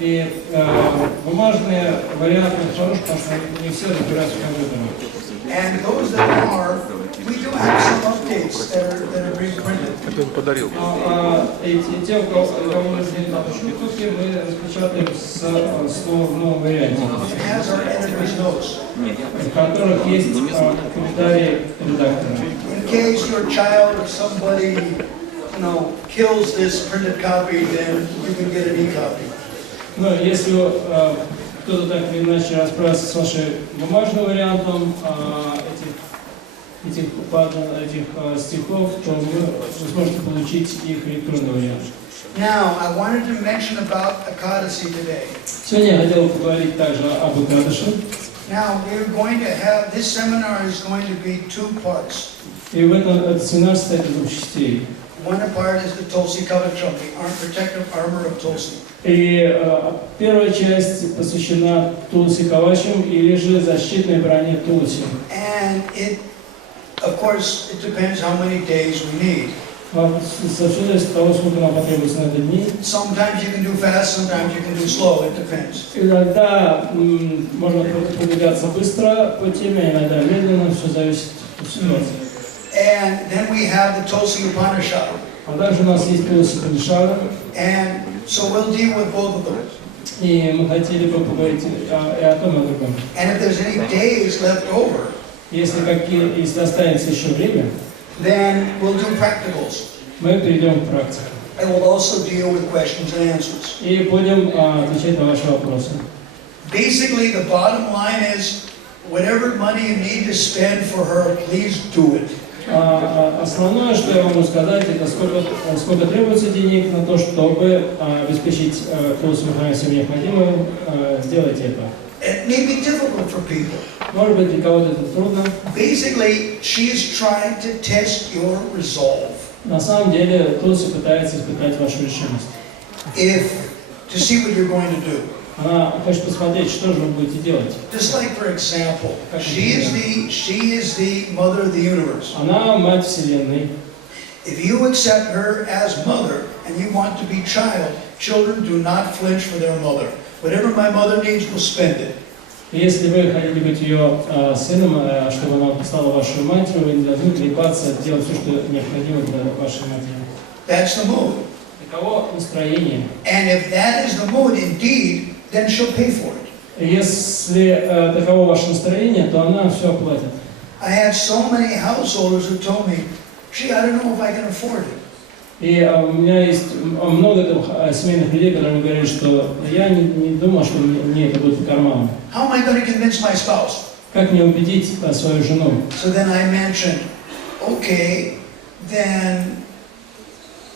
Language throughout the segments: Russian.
И бумажные варианты хорошие, потому что не все разбираются в компьютерах. And those that are, we do have some updates that are being printed. Это он подарил. И те, у кого мы сделали на штуки, мы распечатаем с новым варианте, It has our editor's notes. в которых есть комментарии редактора. In case your child or somebody, kills this printed copy, then you can get an e-copy. Ну, если кто-то так или иначе расправится с вашим бумажным вариантом этих стихов, то вы сможете получить их электронный вариант. Now, I wanted to mention about Ekadasi today. Сегодня я хотел поговорить также об Экадаши. Now, we're going to have, this seminar is going to be 2 parts. И в этот семинар состоит из 2 частей. One part is the Tulsi Kavacham, the protective armor of Tulsi. И первая часть посвящена Туласи Кавачам, или же защитной броне Туласи. And of course, it depends how many days we need. Совсем зависит от того, сколько нам потребуется на этот день. Sometimes you can do fast, sometimes you can do slow, it depends. Иногда можно продвигаться быстро по теме, иногда медленно, все зависит от ситуации. And then we have the Tulsi Upanishad. А также у нас есть Туласи Панишада. And so we'll deal with both of them. И мы хотели бы поговорить и о том, и о другом. And if there's any days left over, если останется еще время, then we'll do practicals. мы перейдем к практике. And we'll also deal with questions and answers. И будем отвечать на ваши вопросы. Basically, the bottom line is, whatever money you need to spend for her, please do it. Основное, что я могу сказать, это сколько требуется денег на то, чтобы обеспечить Туласу всем необходимым, сделайте это. It may be difficult for people. Может быть, для кого-то это трудно. Basically, she is trying to test your resolve. На самом деле, Туласи пытается испытать вашу решимость. To see what you're going to do. Она хочет посмотреть, что же вы будете делать. Just like, for example, she is the mother of the universe. Она мать Вселенной. If you accept her as mother and you want to be child, children do not flinch for their mother. Whatever my mother needs, we'll spend it. Если вы хотите быть ее сыном, чтобы она стала вашей матерью, вы не должны колебаться, делать все, что необходимо для вашей матери. That's the mood. Таково настроение. And if that is the mood, indeed, then she'll pay for it. Если таково ваше настроение, то она все оплатит. I had so many householders who told me, "Gee, I don't know if I can afford it." И у меня есть много семейных людей, которые говорят, что я не думал, что мне это будет по карману. How am I going to convince my spouse? Как мне убедить свою жену? So then I mentioned, okay, then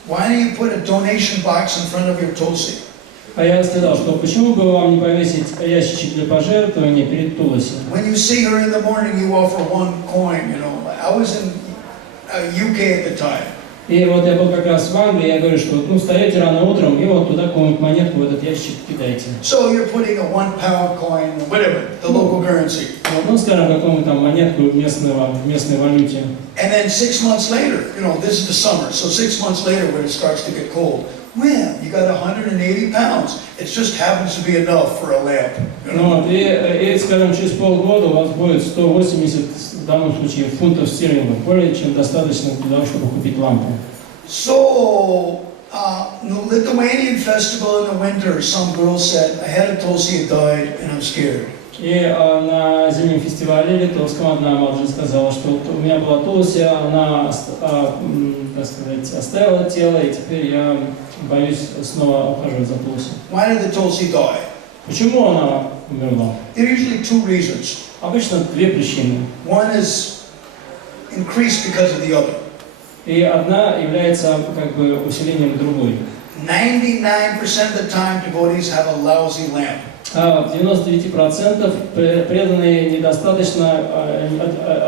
why don't you put a donation box in front of your Tulsi? А я сказал, что почему бы вам не повесить ящичек для пожертвования перед Туласи? When you see her in the morning, you offer 1 coin. I was in UK at the time. И вот я был как раз в Англии, я говорю, что встаете рано утром и вот туда какую-нибудь монетку в этот ящик кидаете. So you're putting a 1 pound coin, whatever, the local currency. Скажем, какую-нибудь там монетку в местной валюте. And then 6 months later, this is the summer, so 6 months later when it starts to get cold, well, you got 180 pounds. It just happens to be enough for a lamp. И, скажем, через полгода у вас будет 180, в данном случае, фунтов стерлингов, более чем достаточно для того, чтобы купить лампу. So, the Lithuanian festival in the winter, some girl said, I had a Tulsi, it died, and I'm scared. И на зимнем фестивале литовском одна мадра сказала, что у меня была Туласи, она, так сказать, оставила тело, и теперь я боюсь снова ухаживать за Туласи. Why did the Tulsi die? Почему она умерла? There are usually 2 reasons. Обычно 2 причины. One is increased because of the other. И одна является как бы усилением другой. 99% of the time, devotees have a lousy lamp. 99% преданные недостаточно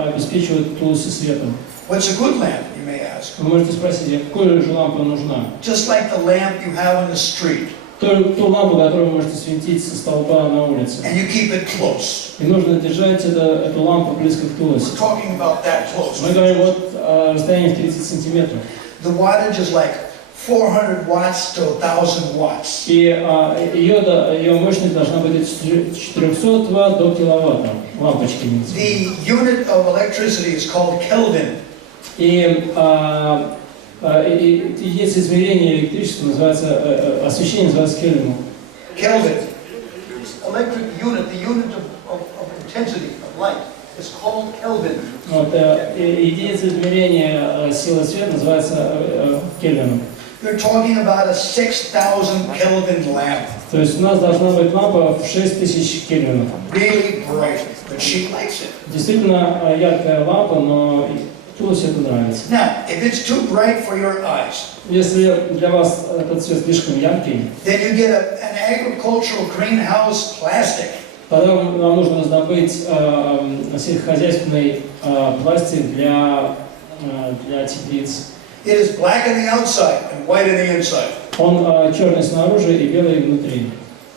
обеспечивают Туласи светом. What's a good lamp, you may ask? Вы можете спросить, какая же лампа нужна? Just like the lamp you have on the street. Ту лампу, которую вы можете светить со столба на улице. And you keep it close. И нужно держать эту лампу близко к Туласи. We're talking about that close. Мы говорим вот о расстоянии в 30 сантиметров. The wattage is like 400 watts to 1000 watts. И ее мощность должна быть от 400 Вт до киловатта. Лампочки. The unit of electricity is called Kelvin. И единица измерения электричества называется, освещение называется кельвином. Kelvin. Electric unit, the unit of intensity of light is called Kelvin. Вот, единица измерения силы света называется кельвином. You're talking about a 6,000 Kelvin lamp. То есть у нас должна быть лампа в 6000 кельвинов. Really bright, but she likes it. Действительно яркая лампа, но Туласи это нравится. Now, if it's too bright for your eyes, Если для вас этот цвет слишком яркий, then you get an agricultural greenhouse plastic. тогда вам нужно раздобыть сельскохозяйственный пластик для теплиц. It is black on the outside and white on the inside. Он черный снаружи и белый внутри.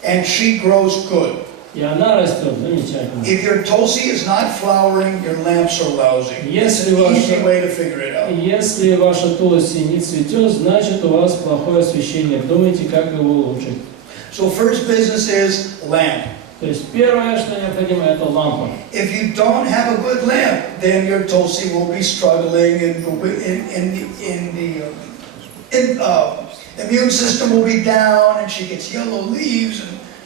And she grows good. И она растет замечательно. If your tulsi is not flowering, your lamps are lousy. It's an easy way to figure it out. Если ваша Туласи не цветет, значит у вас плохое освещение. Думайте, как его улучшить. So first business is lamp. То есть первое, что необходимо, это лампа. If you don't have a good lamp, then your tulsi will be struggling, and the immune system will be down, and she gets yellow leaves,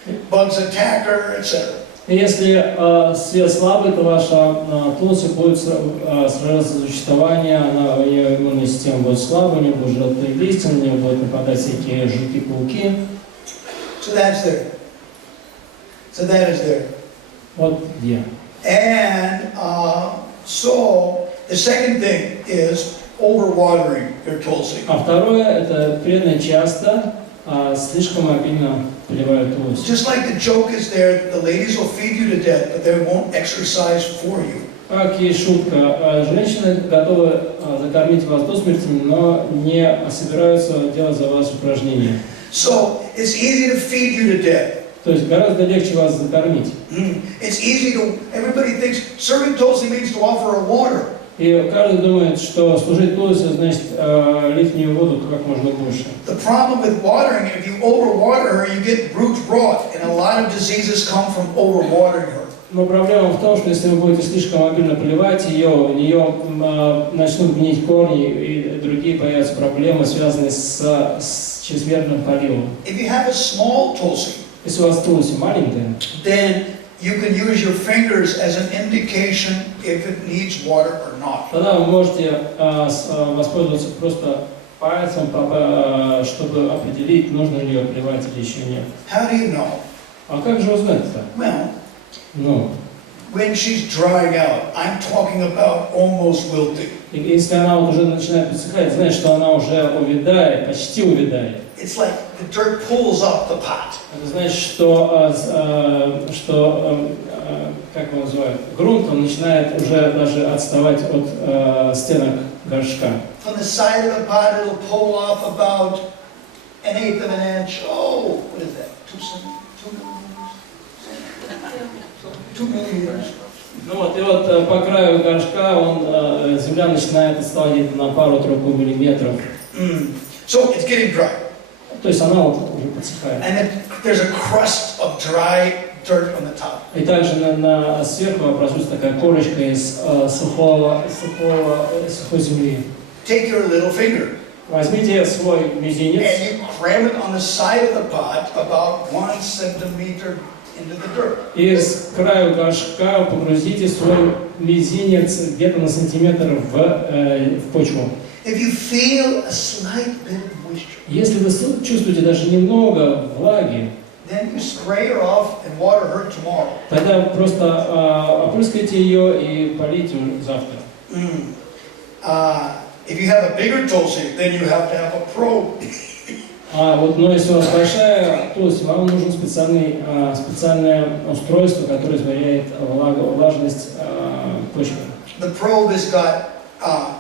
and bugs attack her, etc. Если свет слабый, то ваша Туласи будет сражаться за существование, у нее иммунная система будет слабая, у нее будут желтые листья, на нее будут нападать всякие жуки-пауки. So that's there. So that is there. Вот где. And so the second thing is overwatering your tulsi. А второе, это преданно часто слишком обильно поливают Туласи. Just like the joke is there, the ladies will feed you to death, but they won't exercise for you. Как и шутка, женщины готовы закормить вас до смерти, но не собираются делать за вас упражнения. So it's easy to feed you to death. То есть гораздо легче вас закормить. It's easy to, everybody thinks serving tulsi means to offer her water. И каждый думает, что служить Туласи значит лить в нее воду как можно больше. The problem with watering, if you overwater her, you get root rot, and a lot of diseases come from overwatering her. Но проблема в том, что если вы будете слишком обильно поливать ее, у нее начнут гнить корни, и другие появятся проблемы, связанные с чрезмерным поливом. If you have a small tulsi, Если у вас Туласи маленькая, then you can use your fingers as an indication if it needs water or not. тогда вы можете воспользоваться просто пальцем, чтобы определить, нужно ли ее поливать или еще нет. How do you know? А как же узнать-то? Well, Ну, when she's drying out, I'm talking about almost wilting. если она вот уже начинает подсыхать, значит, что она уже увядает, почти увядает. It's like the dirt pulls up the pot. Это значит, что как его называют, грунт, он начинает уже даже отставать от стенок горшка. From the side of the pot, it'll pull off about 1/8 of an inch. Oh, what is that? 2 millimeters. Ну вот, и вот по краю горшка земля начинает отставать на пару-тройку миллиметров. So it's getting dry. То есть она вот уже подсыхает. And then there's a crust of dry dirt on the top. И также сверху образуется такая корочка из сухой земли. Take your little finger Возьмите свой мизинец and you cram it on the side of the pot about 1 centimeter into the dirt. и с краю горшка погрузите свой мизинец где-то на сантиметр в почву. If you feel a slight bit of moisture, Если вы чувствуете даже немного влаги, then you spray her off and water her tomorrow. тогда просто опрыскайте ее и полейте завтра. If you have a bigger tulsi, then you have to have a probe. Но если у вас большая Туласи, вам нужно специальное устройство, которое измеряет влажность почвы. The probe has got,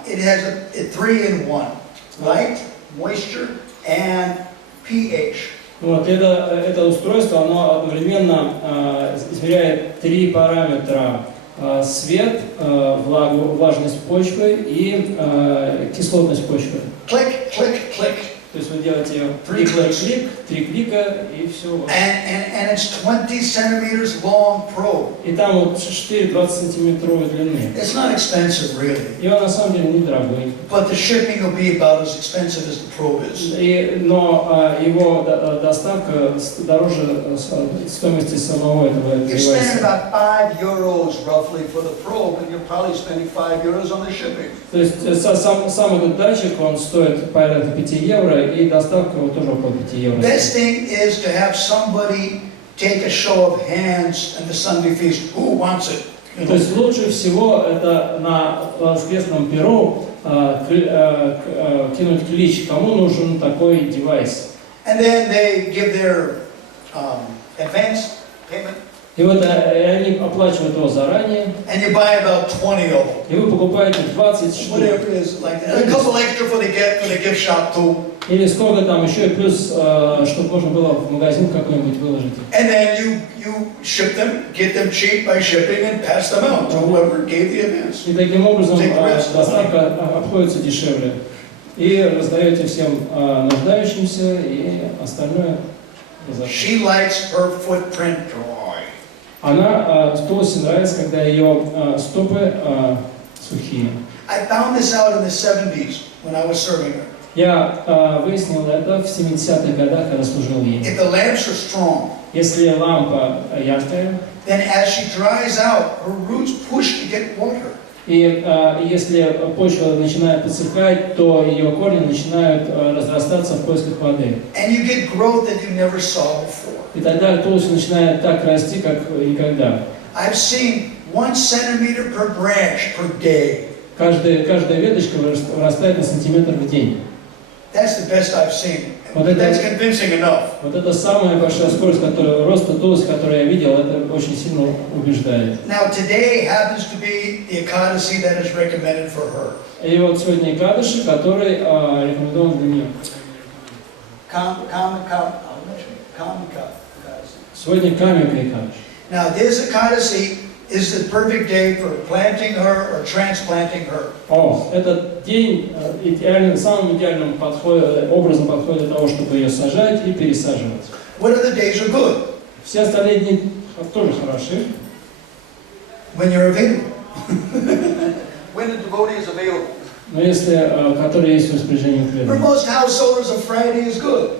it has a 3-in-1, light, moisture, and pH. Вот это устройство, оно одновременно измеряет 3 параметра: свет, влажность почвы и кислотность почвы. Click, click, click. То есть вы делаете Three clicks. три клика и все. And it's 20 centimeters long probe. И там вот штырь 20 сантиметровой длины. It's not expensive, really. И он на самом деле недорогой. But the shipping will be about as expensive as the probe is. Но его доставка дороже стоимости самого этого You're spending девайса. about €5 roughly for the probe, and you're probably spending €5 on the shipping. То есть сам этот датчик, он стоит порядка 5 евро, и доставка его тоже около 5 евро. Best thing is to have somebody take a show of hands and the Sunday feast. Who wants it? You То know? есть лучше всего это на воскресном перу кинуть клич, кому нужен такой девайс. And then they give their advance payment, И вот они оплачивают его заранее, and you buy about 20 of them. и вы покупаете 20 штук. Whatever it is, like that. A couple extra for the gift shop too. Или сколько там еще, и плюс, чтобы можно было в магазин какой-нибудь выложить. And then you ship them, get them cheap by shipping, and pass them out to whoever gave the advance. И таким образом доставка обходится дешевле. И раздаете всем нуждающимся, и остальное разошло. She likes her footprint dry. Она, Туласи нравится, когда ее стопы сухие. I found this out in the 70s when I was serving her. Я выяснил это в 70-х годах, когда служил ей. If the lamps are strong, Если лампа яркая, then as she dries out, her roots push to get water. и если почва начинает подсыхать, то ее корни начинают разрастаться в поисках воды. And you get growth that you never saw before. И тогда Туласи начинает так расти, как никогда. I've seen 1 centimeter per branch per day. Каждая веточка вырастает на сантиметр в день. That's the best I've seen. Вот это- That's convincing enough. Вот это самая большая скорость роста Туласи, которую я видел, это очень сильно убеждает. Now today happens to be the Ekadasi that is recommended for her. И вот сегодня Экадаши, который рекомендован для нее. Сегодня Камика Экадаши. Now this Ekadasi is the perfect day for planting her or transplanting her. Этот день самым идеальным образом подходит для того, чтобы ее сажать и пересаживать. What other days are good? Все остальные дни тоже хороши. When you're available. When the devotee is available. Но если, которые есть в распоряжении For преданных. most householders, a Friday is good.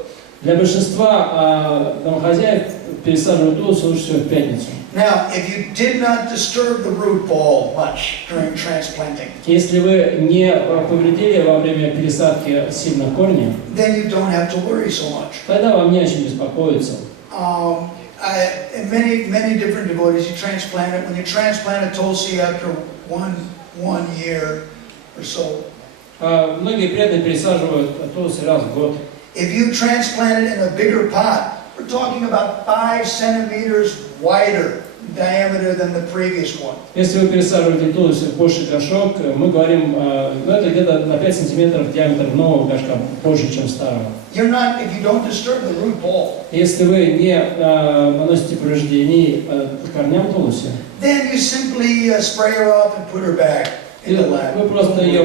Для большинства домохозяев пересаживают Туласи лучше всего в пятницу. Now, if you did not disturb the root ball much during transplanting, Если вы не повредили во время пересадки сильно корни, then you don't have to worry so much. тогда вам не о чем беспокоиться. And many different devotees, you transplant it. When you transplant a tulsi after one year or so, Многие преданные пересаживают Туласи раз в год. if you transplant it in a bigger pot, we're talking about 5 centimeters wider diameter than the previous one. Если вы пересаживаете Туласи в больший горшок, мы говорим, это где-то на 5 сантиметров диаметр нового горшка, больше, чем старого. You're not, if you don't disturb the root ball, Если вы не наносите повреждений корням Туласи, then you simply spray her off and put her back in the lab. вы просто ее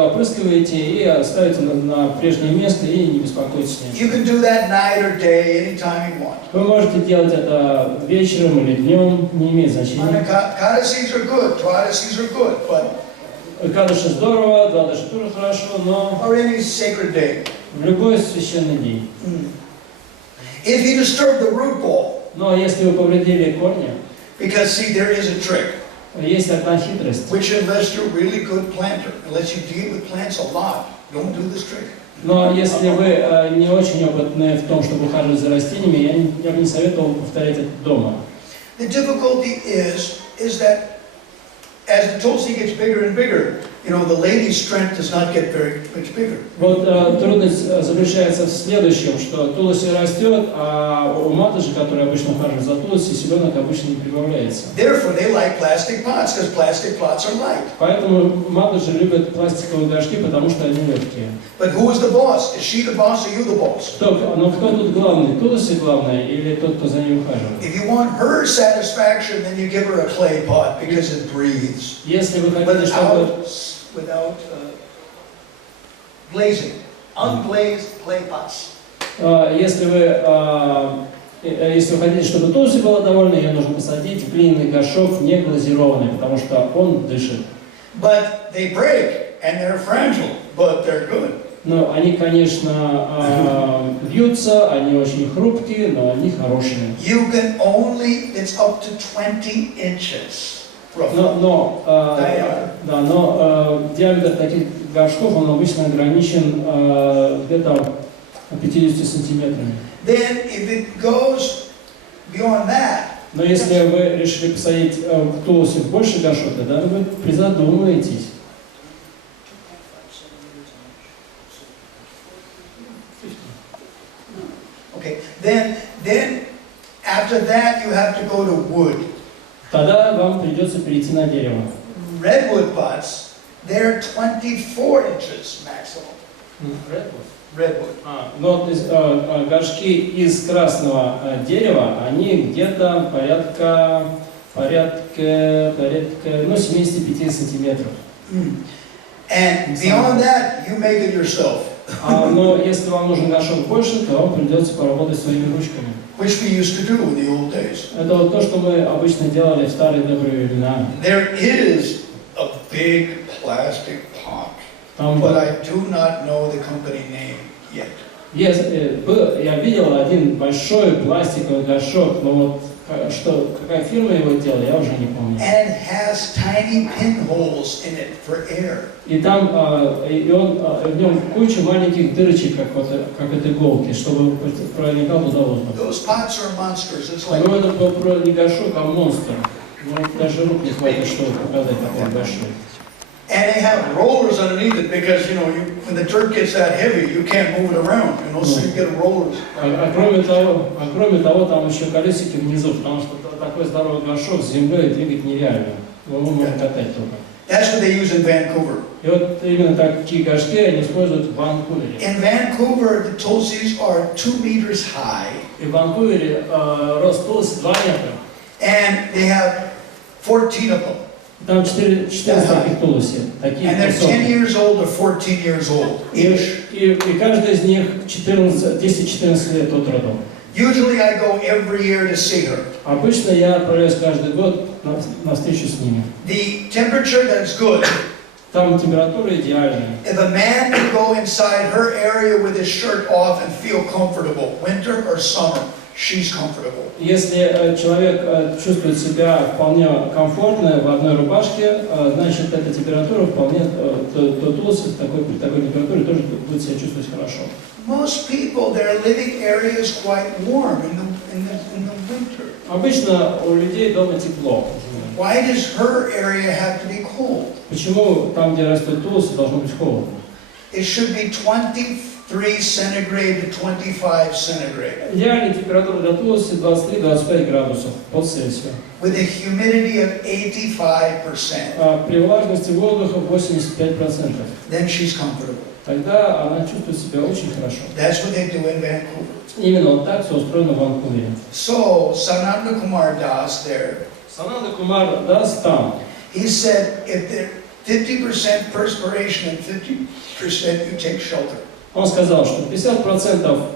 опрыскиваете и ставите на прежнее место и не беспокойтесь с ней. You can do that night or day, anytime you want. Вы можете делать это вечером или днем, не имеет значения. Kadasis are good, Dwadasis are good, but Экадаши здорово, Двадаши тоже хорошо, но or any sacred day. в любой священный день. If you disturb the root ball, Но если вы повредили корни, because see, there is a trick, есть одна хитрость. which unless you're a really good planter, unless you deal with plants a lot, don't do this trick. Но если вы не очень опытны в том, чтобы ухаживать за растениями, я бы не советовал повторять это дома. The difficulty is that as the tulsi gets bigger and bigger, you know, the lady's strength does not get very much bigger. Вот трудность заключается в следующем, что Туласи растет, а у матушек, которые обычно ухаживают за Туласи, селенок обычно не прибавляется. Therefore, they like plastic pots because plastic pots are light. Поэтому матуши любят пластиковые горшки, потому что они легкие. But who is the boss? Is she the boss or you the boss? Но кто тут главный? Туласи главный или тот, кто за ней ухаживает? If you want her satisfaction, then you give her a clay pot because it breathes. Если вы хотите, чтобы... Without glazing. unglazed clay pots. Если вы хотите, чтобы тулуси была довольна, ее нужно посадить в глиняный горшок не глазированный, потому что он дышит. But they break and they're fragile, but they're good. Но они, конечно, бьются, они очень хрупкие, но они хорошие. You can only, it's up to 20 inches. Но диаметр таких горшков, он обычно ограничен где-то 50 сантиметрами. Then if it goes beyond that, Но если вы решили посадить в тулусе больше горшок, тогда вы призадумаетесь. okay, then after that you have to go to wood. Тогда вам придется перейти на дерево. Redwood pots, they're 24 inches maximum. Redwood. Но горшки из красного дерева, они где-то порядка 75 сантиметров. And beyond that, you make it yourself. Но если вам нужен горшок больше, то вам придется поработать своими ручками. Which we used to do in the old days. Это вот то, что мы обычно делали в старые добрые времена. There is a big plastic pot, but I do not know the company name yet. Я видел один большой пластиковый горшок, но вот какая фирма его делала, я уже не помню. And it has tiny pinholes in it for air. И там в нем куча маленьких дырочек, как от иголки, чтобы проникал туда воздух. Those pots are monsters. It's like. Но это был не горшок, а монстр. Даже рук не хватит, чтобы показать такой большой. And they have rollers underneath it because when the dirt gets that heavy, you can't move it around. So you get rollers. Кроме того, там еще колесики внизу, потому что такой здоровый горшок с землей двигать нереально. Его можно катать только. That's what they use in Vancouver. И вот именно такие горшки они используют в Ванкувере. In Vancouver, the tulsis are 2 meters high. И в Ванкувере рост тулуси 2 метра. And they have 14 of them. Там 14 таких тулуси. And they're 10 years old or 14 years old each. И каждый из них 10-14 лет от роду. Usually I go every year to see her. Обычно я отправляюсь каждый год на встречу с ними. The temperature that's good. Там температура идеальная. If a man can go inside her area with his shirt off and feel comfortable, winter or summer, she's comfortable. Если человек чувствует себя вполне комфортно в одной рубашке, значит эта температура вполне, то тулус при такой температуре тоже будет себя чувствовать хорошо. Most people, their living area is quite warm in the winter. Обычно у людей дома тепло. Why does her area have to be cold? Почему там, где растет тулус, должно быть холодно? It should be 23 centigrade to 25 centigrade. Идеальная температура для тулуса 23-25 градусов по Цельсию. With a humidity of 85%. При влажности воздуха 85%. Then she's comfortable. Тогда она чувствует себя очень хорошо. That's what they do in Vancouver. Именно вот так все устроено в Ванкувере. So, Sananda Kumar Das there. Сананда Кумар Дас там. He said, if there 50% perspiration and 50% you take shelter. Он сказал, что 50%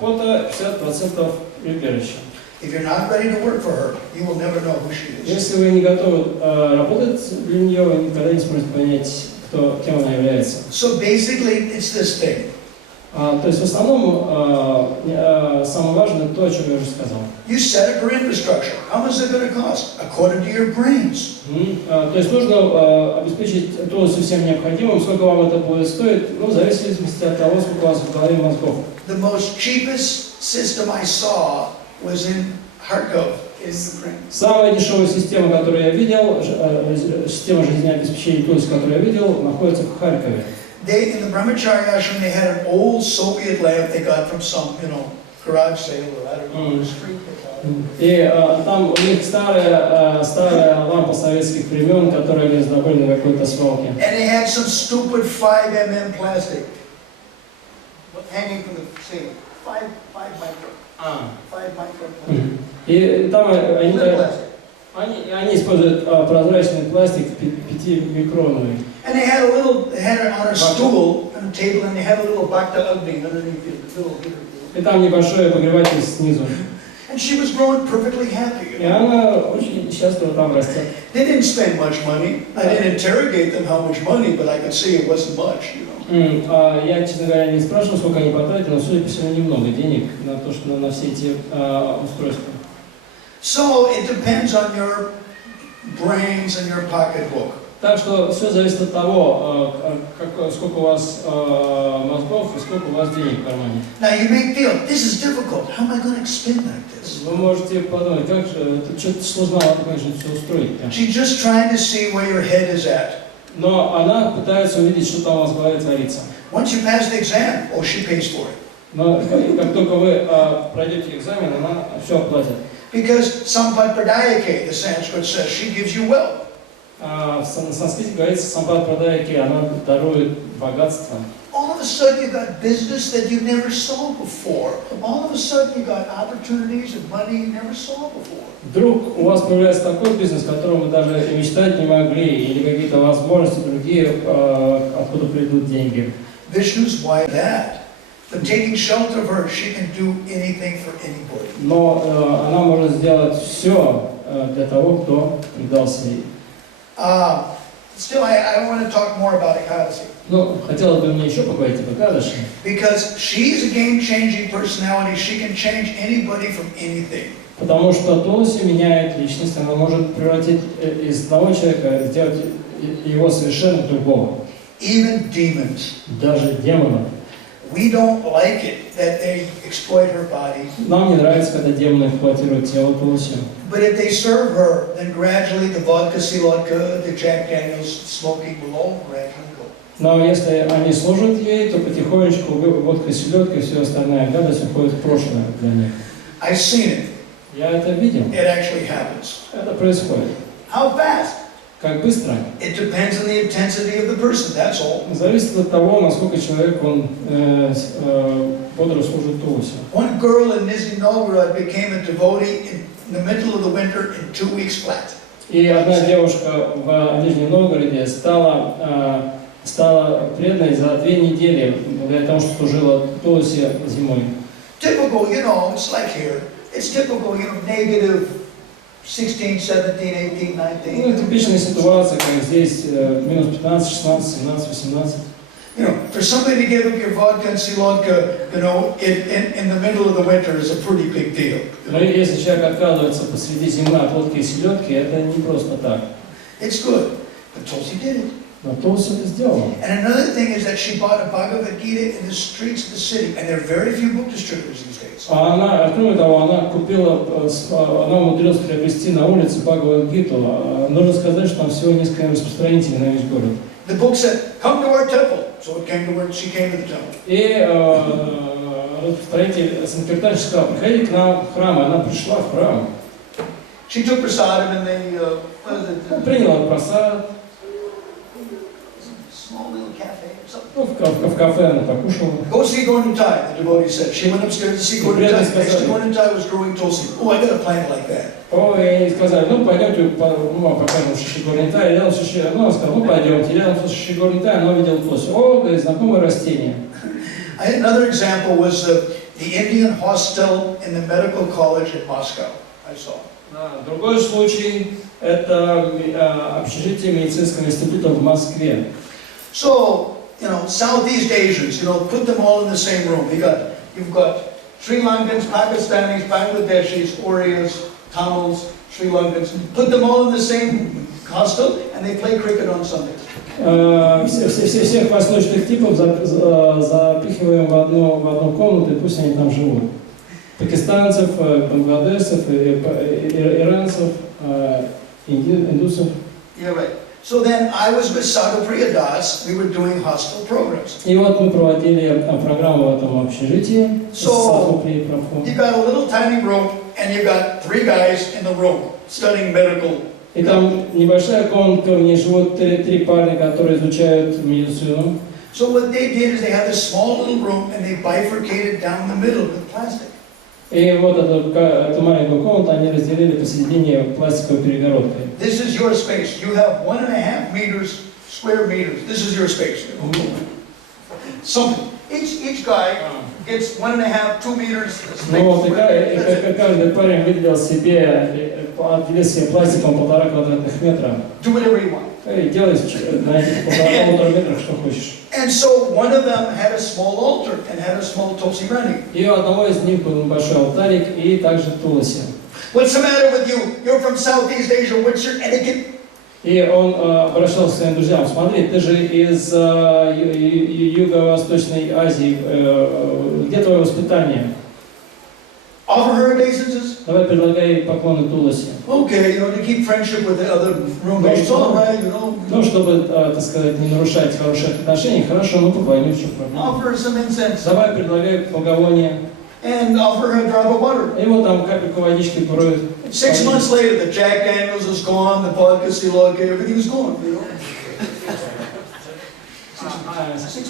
пота, 50% прибежища. If you're not ready to work for her, you will never know who she is. Если вы не готовы работать для нее, вы никогда не сможете понять, кем она является. So basically, it's this thing. То есть в основном самое важное то, о чем я уже сказал. You set up her infrastructure. How much is it going to cost? According to your brains. То есть нужно обеспечить тулусу всем необходимым. Сколько вам это будет стоить? Ну, в зависимости от того, сколько у вас в голове мозгов. The most cheapest system I saw was in Kharkov, in Ukraine. Самая дешевая система, которую я видел, система жизнеобеспечения тулуса, которую я видел, находится в Харькове. They, in the Brahmacharya ashram, they had an old Soviet lamp they got from some, garage sale or I don't know, street. И там у них старая лампа советских времен, которую они раздобыли на какой-то свалке. And they had some stupid 5 mm plastic hanging from the ceiling. 5 micron. 5 micron. И там они используют прозрачный пластик 5-микроновый. And they had her on her stool, on a table, and they had a little bhakti agni underneath it, a little heater. И там небольшой обогреватель снизу. And she was growing perfectly happy. И она очень счастливо там растет. They didn't spend much money. I didn't interrogate them how much money, but I could see it wasn't much, you know. Я, честно говоря, не спрашивал, сколько они потратили, но, судя по всему, немного денег на то, что на все эти устройства. So it depends on your brains and your pocketbook. Так что все зависит от того, сколько у вас мозгов и сколько у вас денег в кармане. Now you may feel, this is difficult. How am I going to explain like this? Вы можете подумать, как же, это что-то сложновато, как же все устроить. She's just trying to see where your head is at. Но она пытается увидеть, что там у вас в голове творится. Once you pass the exam, oh, she pays for it. Но как только вы пройдете экзамен, она все оплатит. Because Sampad-pradayake, the Sanskrit says, she gives you wealth. На санскрите говорится, сампад-прадаяки, она дарует богатство. All of a sudden you got business that you never saw before. All of a sudden you got opportunities and money you never saw before. Вдруг у вас появляется такой бизнес, о котором вы даже и мечтать не могли, или какие-то возможности другие, откуда придут деньги. Vishnu's why that. But taking shelter of her, she can do anything for anybody. Но она может сделать все для того, кто предался ей. Still, I want to talk more about Ekadasi. Ну, хотелось бы мне еще поговорить об Экадаши. Because she's a game-changing personality. She can change anybody from anything. Потому что Туласи меняет личность, она может превратить из одного человека, сделать его совершенно другого. Even demons. Даже демонов. We don't like it that they exploit her body. Нам не нравится, когда демоны эксплуатируют тело Туласи. But if they serve her, then gradually the vodka, vodka, the Jack Daniels smoking will all gradually go. Но если они служат ей, то потихонечку водка, селедка и все остальное гадость уходит в прошлое для них. I've seen it. Я это видел. It actually happens. Это происходит. How fast? Как быстро? It depends on the intensity of the person, that's all. Зависит от того, насколько человек он бодро служит Туласи. One girl in Nizhny Novgorod became a devotee in the middle of the winter in 2 weeks flat. И одна девушка в Нижнем Новгороде стала преданной за 2 недели, благодаря тому, что служила Туласи зимой. Typical, you know, it's like here. It's typical, you know, negative 16, 17, 18, 19. Ну, типичная ситуация, как здесь, минус 15, 16, 17, 18. You know, for somebody to give up your vodka and vodka, you know, in the middle of the winter is a pretty big deal. Но если человек отказывается посреди зимы от водки и селедки, это не просто так. It's good, but Tulsi did it. Но Туласи это сделала. And another thing is that she bought a Bhagavad Gita in the streets of the city, and there are very few book distributors these days. А она, кроме того, она умудрилась приобрести на улице Бхагавад-гиту. Нужно сказать, что там всего несколько распространителей на весь город. The book said, "Come to our temple," so it came to where she came to the temple. И распространитель Санкиртан сказал: приходи к нам в храм, и она пришла в храм. She took prasadam and they, what is it? Приняла просад. Small little cafe or something. Ну, в кафе она покушала. Go see Gornutai, the devotee said. She went upstairs to see Gornutai. Next to Gornutai was growing Tulsi. Oh, I got a plant like that. Ой, и сказали, ну пойдемте, вам покажем Шиши-Горнитай. Рядом с Шиши, ну, он сказал, ну пойдемте. Рядом с Шиши-Горнитай она увидела Туласи. О, говорит, знакомое растение. Another example was the Indian hostel in the medical college in Moscow. I saw. Другой случай – это общежитие медицинского института в Москве. So, you know, Southeast Asians, you know, put them all in the same room. You've got Sri Lankans, Pakistanis, Bangladeshis, Orias, Tamils, Sri Lankans. Put them all in the same hostel, and they play cricket on Sundays. Всех восточных типов запихиваем в одну комнату, и пусть они там живут. Пакистанцев, бангладешцев, иранцев, индусов. Yeah, right. So then I was with Sadhu Priya Das. We were doing hostel programs. И вот мы проводили программу в этом общежитии. So you got a little tiny room, and you got 3 guys in the room studying medical. И там небольшая комната, в ней живут 3 парня, которые изучают медицину. So what they did is they had this small little room, and they bifurcated down the middle with plastic. И вот эту маленькую комнату они разделили посередине пластиковой перегородкой. This is your space. You have 1.5 meters square meters. This is your space. Something. Each guy gets 1.5, 2 meters. Ну вот, и каждый парень выделил себе, отделил себе пластиком 1,5 квадратных метра. Do whatever you want. И делай на этих 1,5 метрах что хочешь. And so one of them had a small altar and had a small Tulsirani. И у одного из них был большой алтарик и также Туласи. What's the matter with you? You're from Southeast Asia. What's your etiquette? И он обращался к своим друзьям: смотри, ты же из Юго-Восточной Азии, где твое воспитание? Offer her obeisances. Давай предлагай поклоны Туласи. Okay, to keep friendship with the other roommates. All right, Ну, чтобы, так сказать, не нарушать хороших отношений, хорошо, ну поклони, в чем проблема. Offer her some incense. Давай предлагай благовоние. And offer her a drop of water. И вот там капельку водички порой. 6 months later, the Jack Daniels was gone, the vodka Siloke, everything was gone.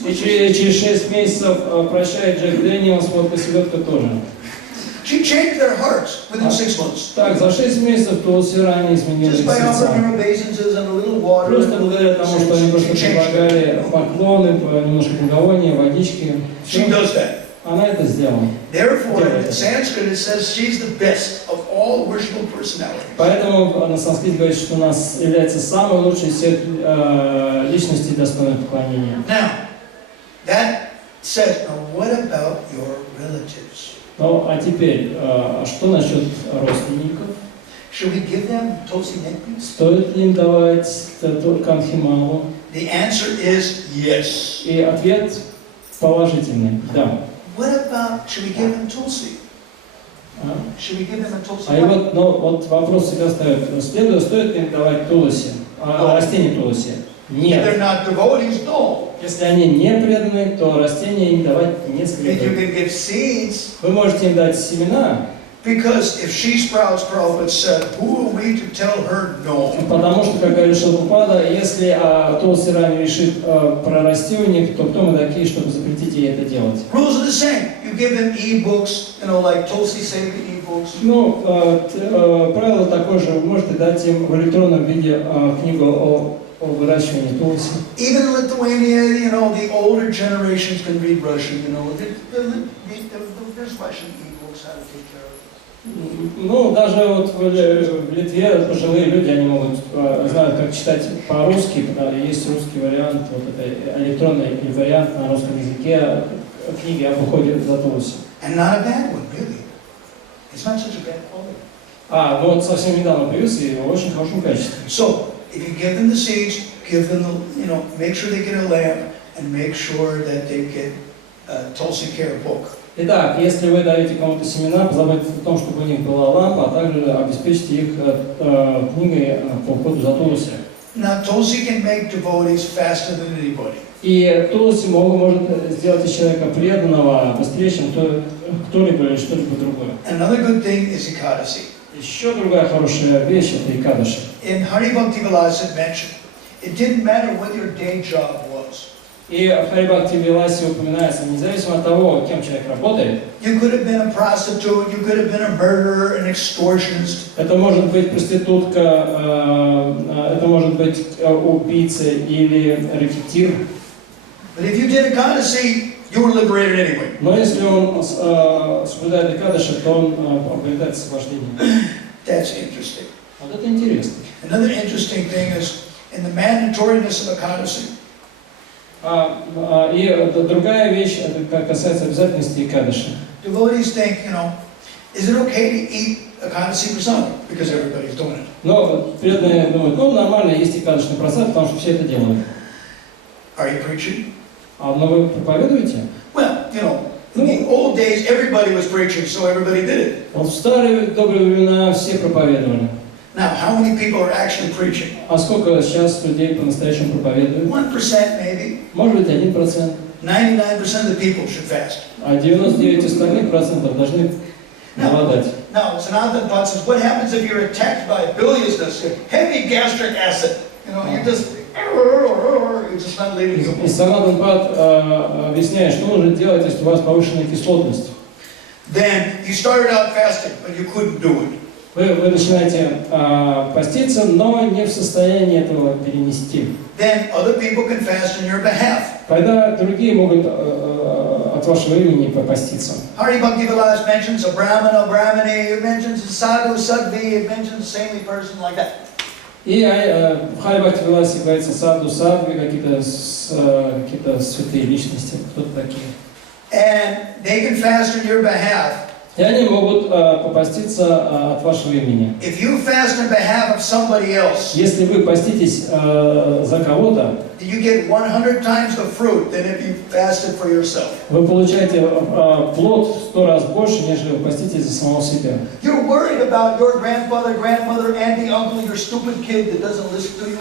И через 6 месяцев прощает Джек Дэниелс, водка селедка тоже. She changed their hearts within 6 months. Так, за 6 месяцев Туласирани изменили Just by сердца. offering her obeisances and a little water. Просто благодаря тому, что они просто предлагали поклоны, немножко благовония, водички. She does that. Она это сделала. Therefore, in Sanskrit it says she's the best of all worshipful personalities. Поэтому на санскрите говорит, что у нас является самой лучшей из всех личностей, достойных поклонения. Now, that says, now what about your relatives? Ну, а теперь, что насчет родственников? Should we give them Tulsi nectar? Стоит ли им давать канхималу? The answer is yes. И ответ положительный, да. What about, should we give them Tulsi? Should we give them a Tulsi? А и вот, ну, вот вопрос всегда встает. Стоит ли им давать Туласи, растение Туласи? If Нет. they're not devotees, no. Если они не преданы, то растения им давать не If you следует. can give seeds, Вы можете им дать семена, because if she sprouts, Prabhupada said, who are we to tell her no? потому что, как говорит Шилпрапада, если Туласирани решит прорасти у них, то кто мы такие, чтобы запретить ей это делать? Rules are the same. You give them e-books, like Tulsi Seva e-books. Ну, правило такое же, вы можете дать им в электронном виде книгу о выращивании Туласи. Even in Lithuania, the older generations can read Russian, there's Russian e-books, how to take care of it. Ну, даже вот в Литве пожилые люди, они могут, знают, как читать по-русски, есть русский вариант, вот это электронный вариант на русском языке книги об уходе за Туласи. And not a bad one, really. It's not such a bad quality. Ну вот совсем недавно появился и в очень хорошем качестве. So, if you give them the seeds, give them make sure they get a lamp, and make sure that they get Tulsi care book. Итак, если вы даете кому-то семена, позаботьтесь о том, чтобы у них была лампа, а также обеспечьте их книгой по уходу за Туласи. Now, Tulsi can make devotees faster than anybody. И Туласи может сделать из человека преданного быстрее, чем кто-либо или что-либо другое. Another good thing is Ekadasi. Еще другая хорошая вещь – это Экадаши. In Hari Bhakti Vilas it mentioned, it didn't matter what your day job was. И в Хари Бхакти Виласе упоминается, независимо от того, кем человек работает, You could have been a prostitute, you could have been a murderer, an extortionist. это может быть проститутка, это может быть убийца или рэкетир. But if you did Ekadasi, you were liberated anyway. Но если он соблюдает Экадаши, то он обретает освобождение. That's interesting. Вот это интересно. Another interesting thing is in the mandatoriness of Ekadasi. И другая вещь, это касается обязательности Экадаши. Devotees think, is it okay to eat Ekadasi prasadam? Because everybody's doing it. Но преданные думают, нормально есть Экадашный просад, потому что все это делают. Are you preaching? Но вы проповедуете? Well, in the old days, everybody was preaching, so everybody did it. Вот в старые добрые времена все проповедовали. Now, how many people are actually preaching? А сколько сейчас людей по-настоящему проповедуют? 1% maybe. Может быть, 1%. 99% of the people should fast. А 99 остальных процентов должны голодать. Now, Sanatan Bhatt says, what happens if you're attacked by biliousness, heavy gastric acid? You're just not leaving И you. Санатан Бхатт объясняет, что нужно делать, если у вас повышенная кислотность. Then you started out fasting, but you couldn't do it. Вы начинаете поститься, но не в состоянии этого перенести. then other people can fast on your behalf. Тогда другие могут от вашего имени попаститься. Hari Bhakti Vilas mentions a Brahmana, Brahmani, it mentions a Sadhu, Sadhvi, it mentions a saintly person like that. И в Хари Бхакти Виласе говорится саду, садхви, какие-то святые личности, кто-то такие. And they can fast on your behalf. И они могут попаститься от вашего имени. If you fast on behalf of somebody else, Если вы поститесь за кого-то, you get 100 times the fruit than if you fasted for yourself. вы получаете плод в 100 раз больше, нежели вы поститесь за самого себя. You're worried about your grandfather, grandmother, auntie, uncle, your stupid kid that doesn't listen to you.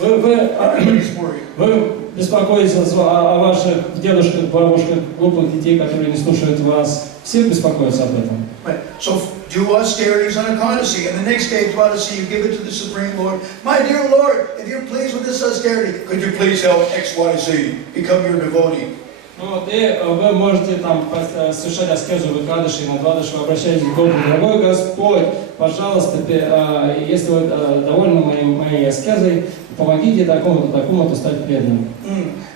Everybody's worried. Вы беспокоитесь о ваших дедушках, бабушках, глупых детей, которые не слушают вас. Все беспокоятся об этом. Right. So do austerities on Ekadasi, and the next day Ekadasi you give it to the Supreme Lord. My dear Lord, if you're pleased with this austerity, could you please help XYZ become your devotee? И вы можете там совершать аскезу в Экадаши, на Двадаши, вы обращаетесь к Богу, дорогой Господь, пожалуйста, если вы довольны моей аскезой, помогите такому-то стать преданным.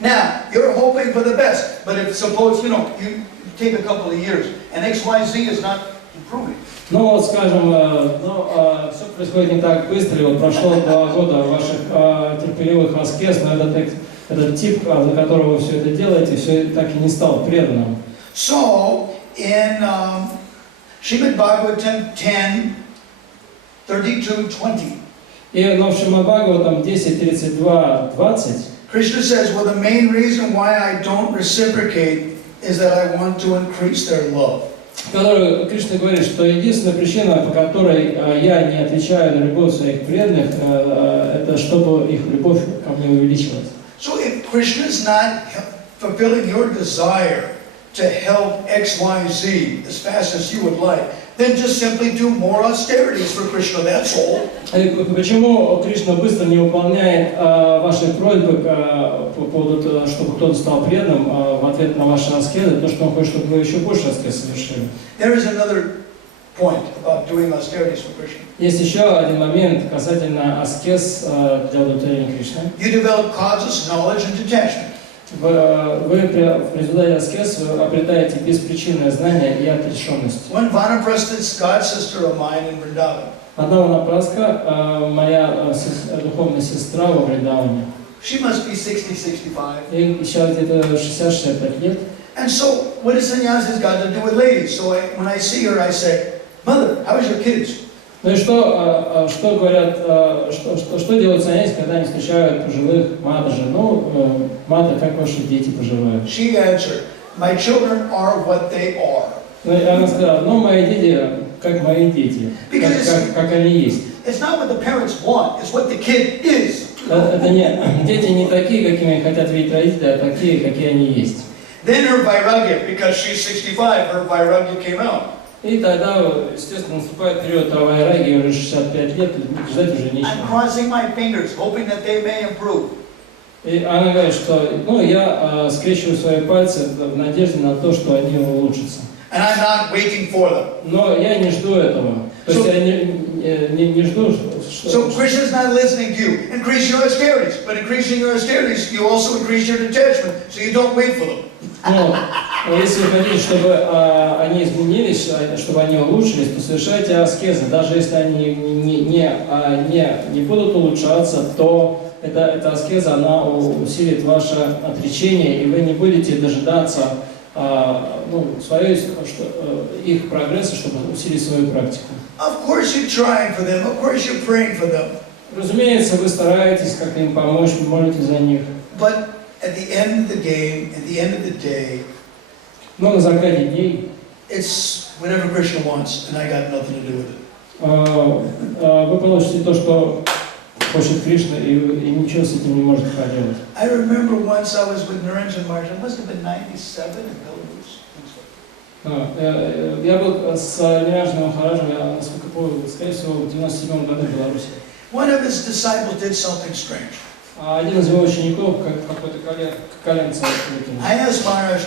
Now, you're hoping for the best, but if suppose, you take a couple of years, and XYZ is not improving. Ну вот, скажем, все происходит не так быстро, и вот прошло 2 года ваших терпеливых аскез, но этот тип, за которого вы все это делаете, все так и не стал преданным. So, in Srimad Bhagavatam 10, 32-20, Но в Шримад Бхагаватам 10:32-20 Krishna says, well, the main reason why I don't reciprocate is that I want to increase their love. который Кришна говорит, что единственная причина, по которой я не отвечаю на любовь своих преданных, это чтобы их любовь ко мне увеличилась. So if Krishna is not fulfilling your desire to help XYZ as fast as you would like, then just simply do more austerities for Krishna, that's all. Почему Кришна быстро не выполняет ваши просьбы по поводу, чтобы кто-то стал преданным в ответ на ваши аскезы, то, что он хочет, чтобы вы еще больше аскез совершили? There is another point about doing austerities for Krishna. Есть еще один момент касательно аскез для удовлетворения Кришны. You develop causes, knowledge, and detachment. Вы в результате аскез обретаете беспричинное знание и отрешенность. One Vanaprastha's god sister of mine in Vrindavan. Одна Ванапрастха, моя духовная сестра во Вриндаване. She must be 60-65. Ей сейчас где-то 60-65 лет. And so, what does sannyasis got to do with ladies? So when I see her, I say, Mother, how's your kids? Ну и что говорят, что делают саньяси, когда они встречают пожилых матажи? Ну, мата, как ваши дети поживают? She answered, my children are what they are. Ну, и она сказала, ну, мои дети, как мои дети, как они есть. It's not what the parents want, it's what the kid is. Это дети не такие, какими хотят видеть родители, а такие, какие они есть. Then her vairagya, because she's 65, her vairagya came out. И тогда, естественно, наступает период вайраги, уже 65 лет, ждать уже нечего. I'm crossing my fingers, hoping that they may improve. И она говорит, что я скрещиваю свои пальцы в надежде на то, что они улучшатся. And I'm not waiting for them. Но я не жду этого. То есть я не жду, что... So Krishna's not listening to you. Increase your austerities. But increasing your austerities, you also increase your detachment, so you don't wait for them. Но если вы хотите, чтобы они изменились, чтобы они улучшились, то совершайте аскезы. Даже если они не будут улучшаться, то эта аскеза, она усилит ваше отречение, и вы не будете дожидаться их прогресса, чтобы усилить свою практику. Of course you're trying for them. Of course you're praying for them. Разумеется, вы стараетесь как-то им помочь, молитесь за них. But at the end of the game, at the end of the day, Но на закате дней it's whatever Krishna wants, and I got nothing to do with it. вы получите то, что хочет Кришна, и ничего с этим не можете поделать. I remember once I was with Niranjan Maharaj. It must have been 97 in Belarus. Я был с Ниранджаном Махараджем, я, насколько помню, скорее всего, в 97 году в Беларуси. One of his disciples did something strange. Один из его учеников, какой-то коленца выкинул. I asked Maharaj,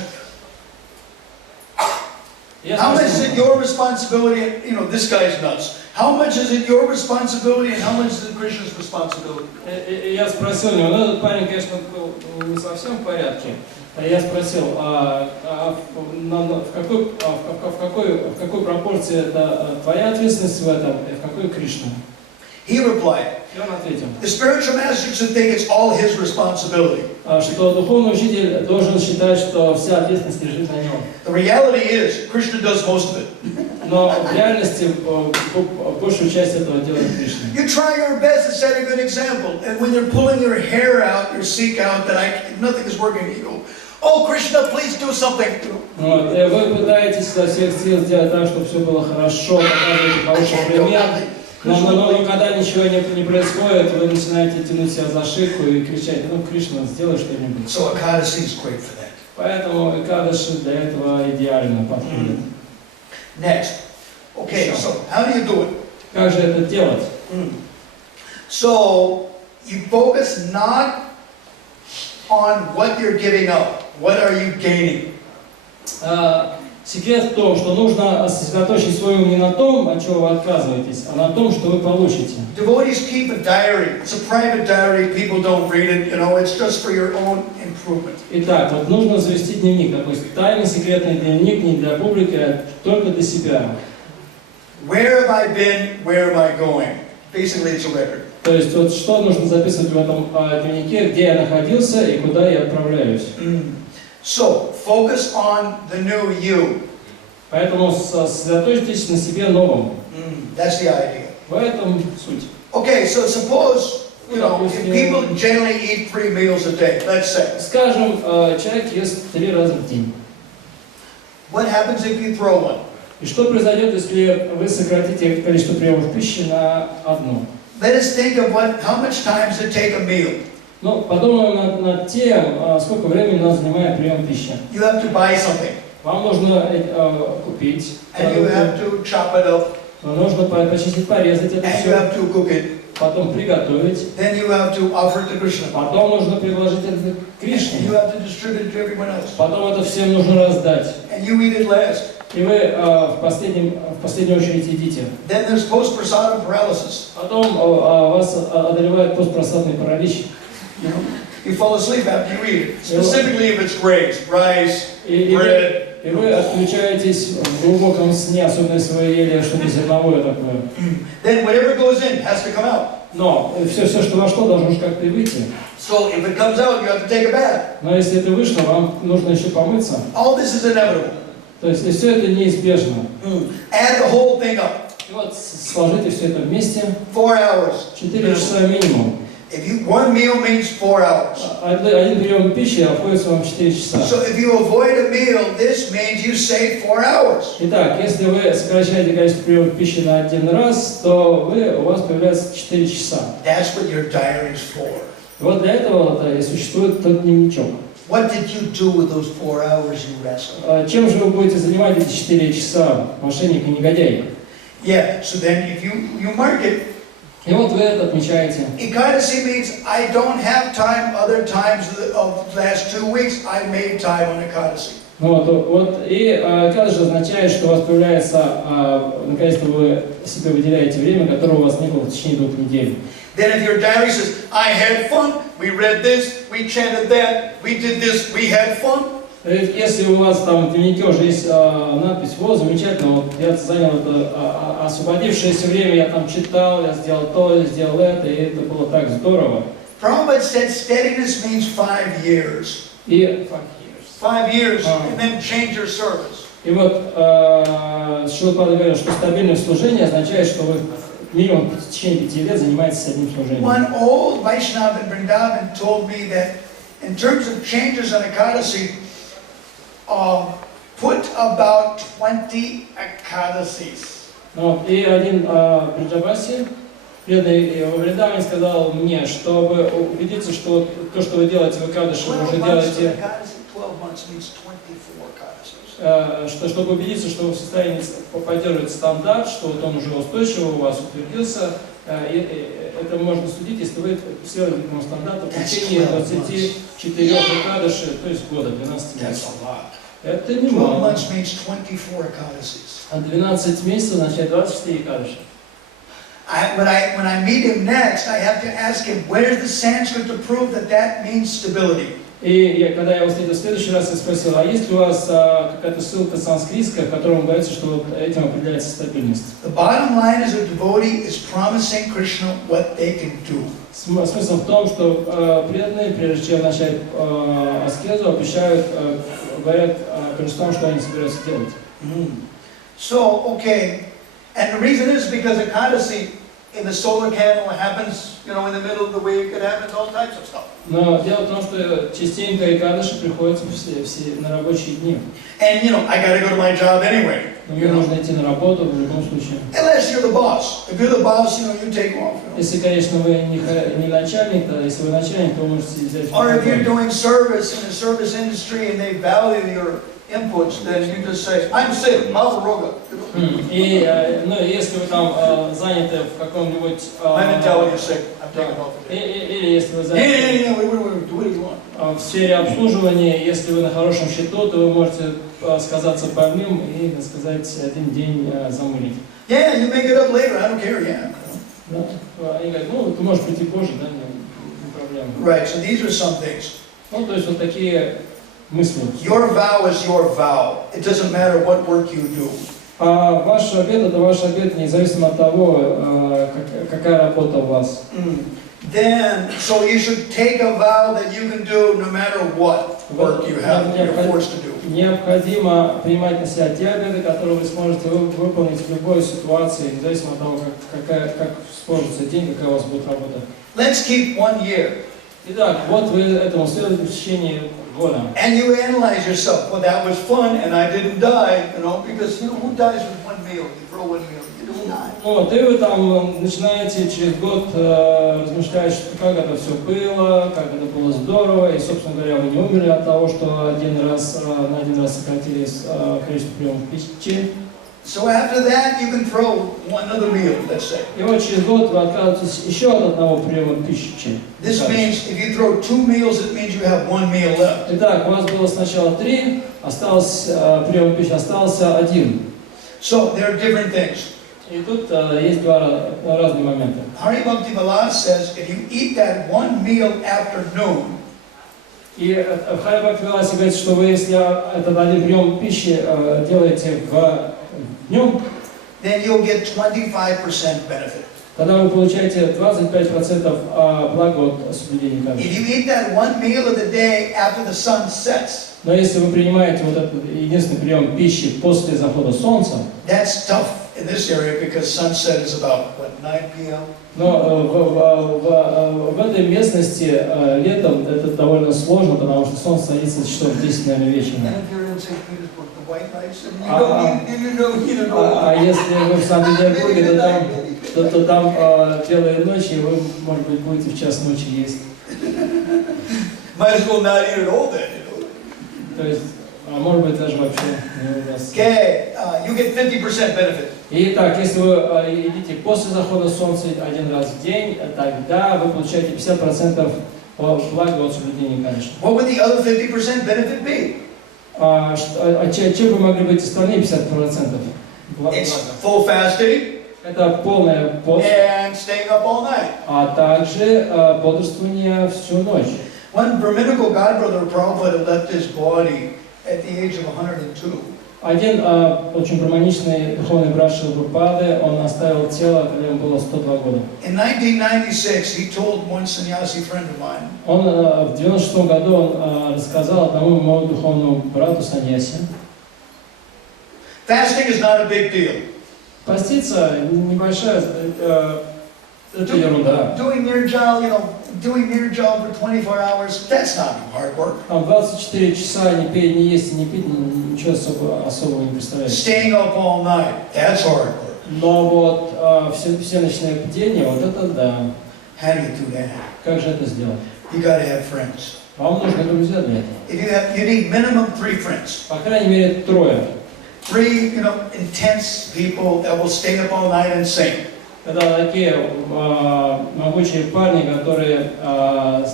How much is it your responsibility? You know, this guy's nuts. How much is it your responsibility and how much is it Krishna's responsibility? Я спросил него, ну этот парень, конечно, был не совсем в порядке. Я спросил, в какой пропорции это твоя ответственность в этом, и в какой Кришна? He replied, И он ответил, the spiritual master should think it's all his responsibility. Что духовный учитель должен считать, что вся ответственность лежит на нем. The reality is, Krishna does most of it. Но в реальности большую часть этого делает Кришна. You try your best to set a good example, and when you're pulling your hair out, you seek out that nothing is working, you go, oh Krishna, please do something. Вот, и вы пытаетесь со всех сил сделать так, чтобы все было хорошо, показываете хороший пример. Но когда ничего не происходит, вы начинаете тянуть себя за шику и кричать, ну, Кришна, сделай что-нибудь. So Ekadasi is great for that. Поэтому Экадаши для этого идеально подходит. Next. Okay, so how do you do it? Как же это делать? So you focus not on what you're giving up. What are you gaining? Секрет в том, что нужно сосредоточить свой ум не на том, от чего вы отказываетесь, а на том, что вы получите. Devotees keep a diary. It's a private diary. People don't read it. You know, it's just for your own improvement. Итак, вот нужно завести дневник, такой тайный секретный дневник не для публики, а только для себя. Where have I been? Where am I going? Basically, it's a record. То есть вот что нужно записывать в этом дневнике, где я находился и куда я отправляюсь. So, focus on the new you. Поэтому сосредоточьтесь на себе новом. That's the idea. В этом суть. Okay, so suppose, you know, if people generally eat 3 meals a day, let's say. Скажем, человек ест 3 раза в день. What happens if you throw one? И что произойдет, если вы сократите количество приемов пищи на одну? Let us think of how much time does it take a meal? Ну, подумаем над тем, сколько времени нас занимает прием пищи. You have to buy something. Вам нужно купить. And you have to chop it up. Нужно почистить, порезать это And you все. have to cook it. Потом приготовить. Then you have to offer it to Krishna. Потом нужно предложить это Кришне. And you have to distribute it to everyone else. Потом это всем нужно раздать. And you eat it last. И вы в последнюю очередь едите. Then there's post-prasadam paralysis. Потом вас одолевает постпростатный паралич. You know, you fall asleep after you eat it. Specifically if it's grains, rice, bread. И вы отключаетесь в глубоком сне, особенно если вы ели что-то зерновое такое. Then whatever goes in has to come out. Но все, что вошло, должно же как-то и выйти. So if it comes out, you have to take a bath. Но если это вышло, вам нужно еще помыться. All this is inevitable. То есть все это неизбежно. Add the whole thing up. И вот сложите все это вместе. 4 hours. 4 часа минимум. One meal means 4 hours. Один прием пищи обходится вам 4 часа. So if you avoid a meal, this means you save 4 hours. Итак, если вы сокращаете количество приемов пищи на один раз, то у вас появляется 4 часа. That's what your diary is for. Вот для этого и существует тот дневничок. What did you do with those 4 hours you wrestled? Чем же вы будете занимать эти 4 часа, мошенник и негодяй? Yeah, so then if you mark it. И вот вы это отмечаете. Ekadasi means I don't have time other times of the last 2 weeks. I made time on Ekadasi. Вот, и Экадаши означает, что у вас появляется, наконец-то вы себе выделяете время, которого у вас не было в течение 2 недель. Then if your diary says, I had fun, we read this, we chanted that, we did this, we had fun. Если у вас там в дневнике уже есть надпись, вот, замечательно, вот я занял это освободившееся время, я там читал, я сделал то, я сделал это, и это было так здорово. Prabhupada said steadiness means 5 years. И 5 years, and then change your service. И вот Шрила говорил, что стабильное служение означает, что вы минимум в течение 5 лет занимаетесь одним служением. One old Vaishnava in Vrindavan told me that in terms of changes on Ekadasi, put about 20 Ekadasis. И один Бриджабаси, бедный во Вриндаване, сказал мне, чтобы убедиться, что то, что вы делаете в Экадаши, вы уже делаете, что чтобы убедиться, что вы в состоянии поддерживать стандарт, что вот он уже устойчиво у вас утвердился, это можно судить, если вы следуете этому стандарту в течение 24 Экадаши, то есть года, 12 месяцев. Это не 12 мало. months means 24 Ekadasis. А 12 месяцев означает 24 Экадаши. When I meet him next, I have to ask him, where's the Sanskrit to prove that that means stability? И когда я его встретил в следующий раз, я спросил, а есть ли у вас какая-то ссылка санскритская, в которой говорится, что вот этим определяется стабильность? The bottom line is a devotee is promising Krishna what they can do. Смысл в том, что преданные, прежде чем начать аскезу, обещают, говорят Кришнам, что они собираются делать. So, okay, and the reason is because Ekadasi in the solar candle happens, in the middle of the week, it happens all types of stuff. Но дело в том, что частенько Экадаши приходится все на рабочие дни. And, I gotta go to my job anyway. Но мне нужно идти на работу в любом случае. Unless you're the boss. If you're the boss, you take off. Если, конечно, вы не начальник, то если вы начальник, то вы можете взять. Or if you're doing service in the service industry and they value your inputs, then you just say, I'm sick, Maharoga. И, если вы там заняты в каком-нибудь... I'm in telling you sick, I'm taking off today. Или если вы заняты в сфере обслуживания, если вы на хорошем счету, то вы можете сказаться больным и, так сказать, один день замылить. Yeah, you make it up later, I don't care, yeah. Да? Они говорят, ты можешь прийти позже, да, не проблема. Right, so these are some things. То есть вот такие мысли. Your vow is your vow. It doesn't matter what work you do. А ваш обет – это ваш обет, независимо от того, какая работа у вас. Then, so you should take a vow that you can do no matter what work you have, you're forced to do. Необходимо принимать на себя те обеты, которые вы сможете выполнить в любой ситуации, независимо от того, как сложится день, какая у вас будет работа. Let's keep 1 year. Итак, вот вы этому следуете в течение года. And you analyze yourself. Well, that was fun, and I didn't die, because who dies with one meal? You throw one meal, you don't die. И вы там начинаете через год размышлять, как это все было, как это было здорово, и, собственно говоря, вы не умерли от того, что на один раз сократились количество приемов пищи. So after that, you can throw another meal, let's say. И вот через год вы отказываетесь еще от одного приема пищи. This means if you throw 2 meals, it means you have 1 meal left. Итак, у вас было сначала 3, осталось прием пищи, остался 1. So there are different things. И тут есть два разные момента. Hari Bhakti Vilas says if you eat that 1 meal after noon, И в Хари Бхакти Виласе говорится, что вы, если этот один прием пищи делаете в днем, then you'll get 25% benefit. тогда вы получаете 25% блага от соблюдения If кадыши. you eat that 1 meal of the day after the sun sets, Но если вы принимаете вот этот единственный прием пищи после захода солнца, that's tough in this area because sunset is about, 9 p.m.? но в этой местности летом это довольно сложно, потому что солнце садится часов 10, наверное, вечера. And if you're in St. Petersburg, the white lights, you don't need to know. А если вы в Санкт-Петербурге, то там белые ночи, и вы, может быть, будете в час ночи есть. Might as well not eat it all then, То есть, может быть, даже вообще не удастся. Okay, you get 50% benefit. Итак, если вы едите после захода солнца один раз в день, тогда вы получаете 50% блага от соблюдения кадыши. What would the other 50% benefit be? Чем бы могли быть остальные 50% блага? It's full fasting Это полная пост, and staying up all night. а также бодрствование всю ночь. One Brahminical godbrother Prabhupada left his body at the age of 102. Один очень гармоничный духовный брат Шилпрапады, он оставил тело, когда ему было 102 года. In 1996, he told one sannyasi friend of mine, Он в 96 году он рассказал одному моему духовному брату саньяси. fasting is not a big deal. Поститься небольшая, это ерунда. Doing nirjal for 24 hours, that's not hard work. Там 24 часа не пей, не есть, не пить, ничего особого не представляет. Staying up all night, that's hard work. Но вот все ночные бдения, вот это да. How do you do that? Как же это сделать? You got to have friends. Вам нужны друзья для этого. You need minimum 3 friends. По крайней мере, 3. 3, intense people that will stay up all night and sing. Это такие могучие парни, которые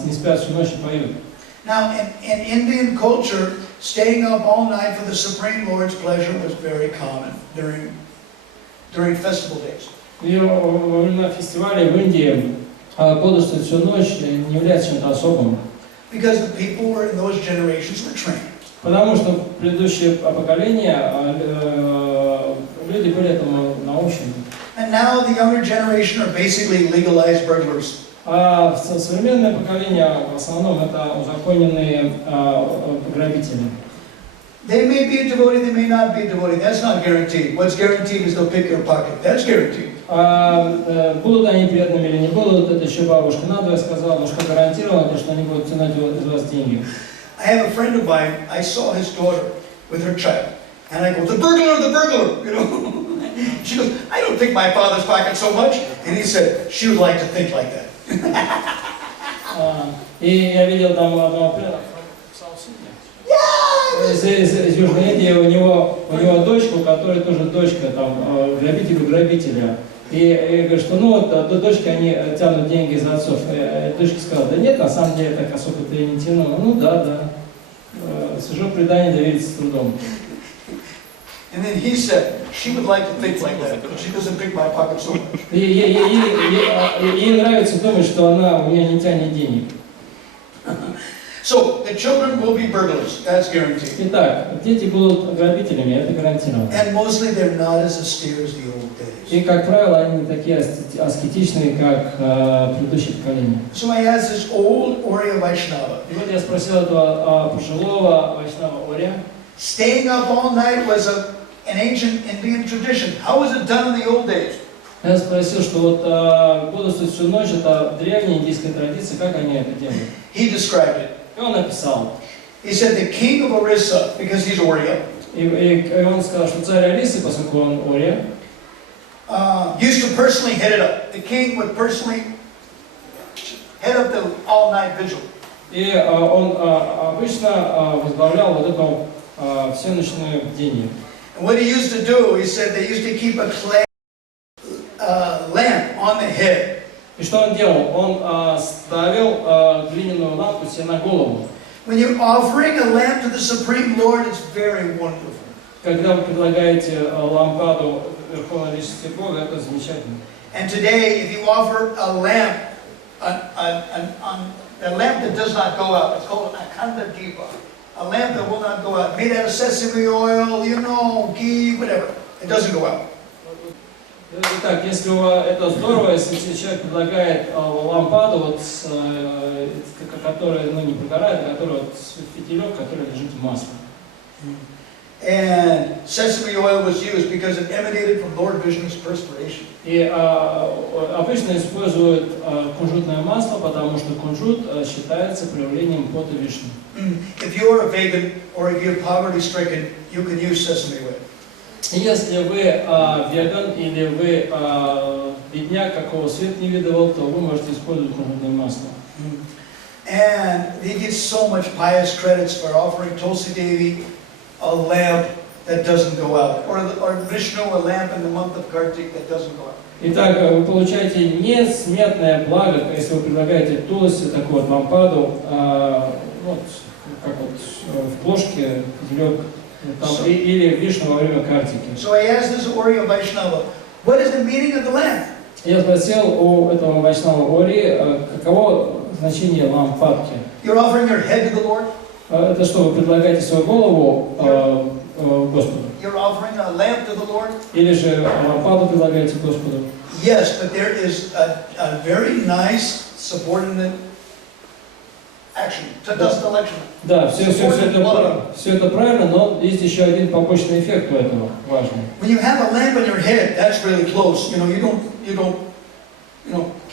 не спят всю ночь и поют. Now, in Indian culture, staying up all night for the Supreme Lord's pleasure was very common during festival days. И во время фестиваля в Индии бодрствовать всю ночь не является чем-то особым. Because the people were in those generations were trained. Потому что предыдущие поколения люди были этому научены. And now the younger generation are basically legalized burglars. А современное поколение в основном это узаконенные грабители. They may be a devotee, they may not be a devotee. That's not guaranteed. What's guaranteed is they'll pick your pocket. That's guaranteed. Будут они преданными или не будут, это еще бабушка надвое сказала, бабушка гарантировала, то, что они будут тянуть из вас деньги. I have a friend of mine, I saw his daughter with her child. And I go, the burglar, you know. She goes, I don't pick my father's pocket so much. And he said, she would like to think like that. И я видел там одного преданного из Южной Индии, у него дочка, у которой тоже дочка там грабителя. И я говорю, что ну вот дочки, они тянут деньги из отцов. Дочка сказала, да нет, на самом деле так особо-то и не тянула. Ну да. Сужу предание довериться с трудом. And then he said, she would like to think like that, but she doesn't pick my pocket so much. Ей нравится думать, что она у меня не тянет денег. So the children will be burglars, that's guaranteed. Итак, дети будут грабителями, это гарантировано. And mostly they're not as austere as the old days. И, как правило, они не такие аскетичные, как предыдущие поколения. So I asked this old Oriya Vaishnava. И вот я спросил этого пожилого Вайшнава Ория. Staying up all night was an ancient Indian tradition. How was it done in the old days? Я спросил, что вот бодрствовать всю ночь, это древняя индийская традиция, как они это делают? He described it. И он написал. He said the king of Orissa, because he's Oriya, и он сказал, что царь Орисы, поскольку он Ория, used to personally head it up. The king would personally head up the all-night vigil. И он обычно возглавлял вот это всеночное бдение. And what he used to do, he said they used to keep a clay lamp on the head. И что он делал? Он ставил глиняную лампу себе на голову. When you're offering a lamp to the Supreme Lord, it's very wonderful. Когда вы предлагаете лампаду Верховной Личности Бога, это замечательно. And today, if you offer a lamp, a lamp that does not go out, it's called an akanda diva. A lamp that will not go out, made out of sesame oil, you know, ghee, whatever. It doesn't go out. Итак, если это здорово, если человек предлагает лампаду, вот, которая не прогорает, а которая вот, фитилек, который лежит в масле. And sesame oil was used because it emanated from Lord Vishnu's perspiration. И обычно используют кунжутное масло, потому что кунжут считается проявлением пота Вишну. If you're a vegan or if you're poverty-stricken, you can use sesame oil. Если вы веган или вы бедняк, какого свет не видывал, то вы можете использовать кунжутное масло. And they get so much pious credits for offering Tulsi Devi a lamp that doesn't go out, or Vishnu a lamp in the month of Kartik that doesn't go out. Итак, вы получаете несметное благо, если вы предлагаете Туласи, такую вот лампаду, вот, как вот в плошке, фитилек, или Вишну во время Картики. So I asked this Oriya Vaishnava, what is the meaning of the lamp? Я спросил у этого Вайшнава Ори, каково значение лампадки. You're offering your head to the Lord? Это что, вы предлагаете свою голову Господу? You're offering a lamp to the Lord? Или же лампаду предлагаете Господу? Yes, but there is a very nice subordinate action. Да, все это правильно, но есть еще один побочный эффект у этого важный. When you have a lamp on your head, that's really close. You don't keep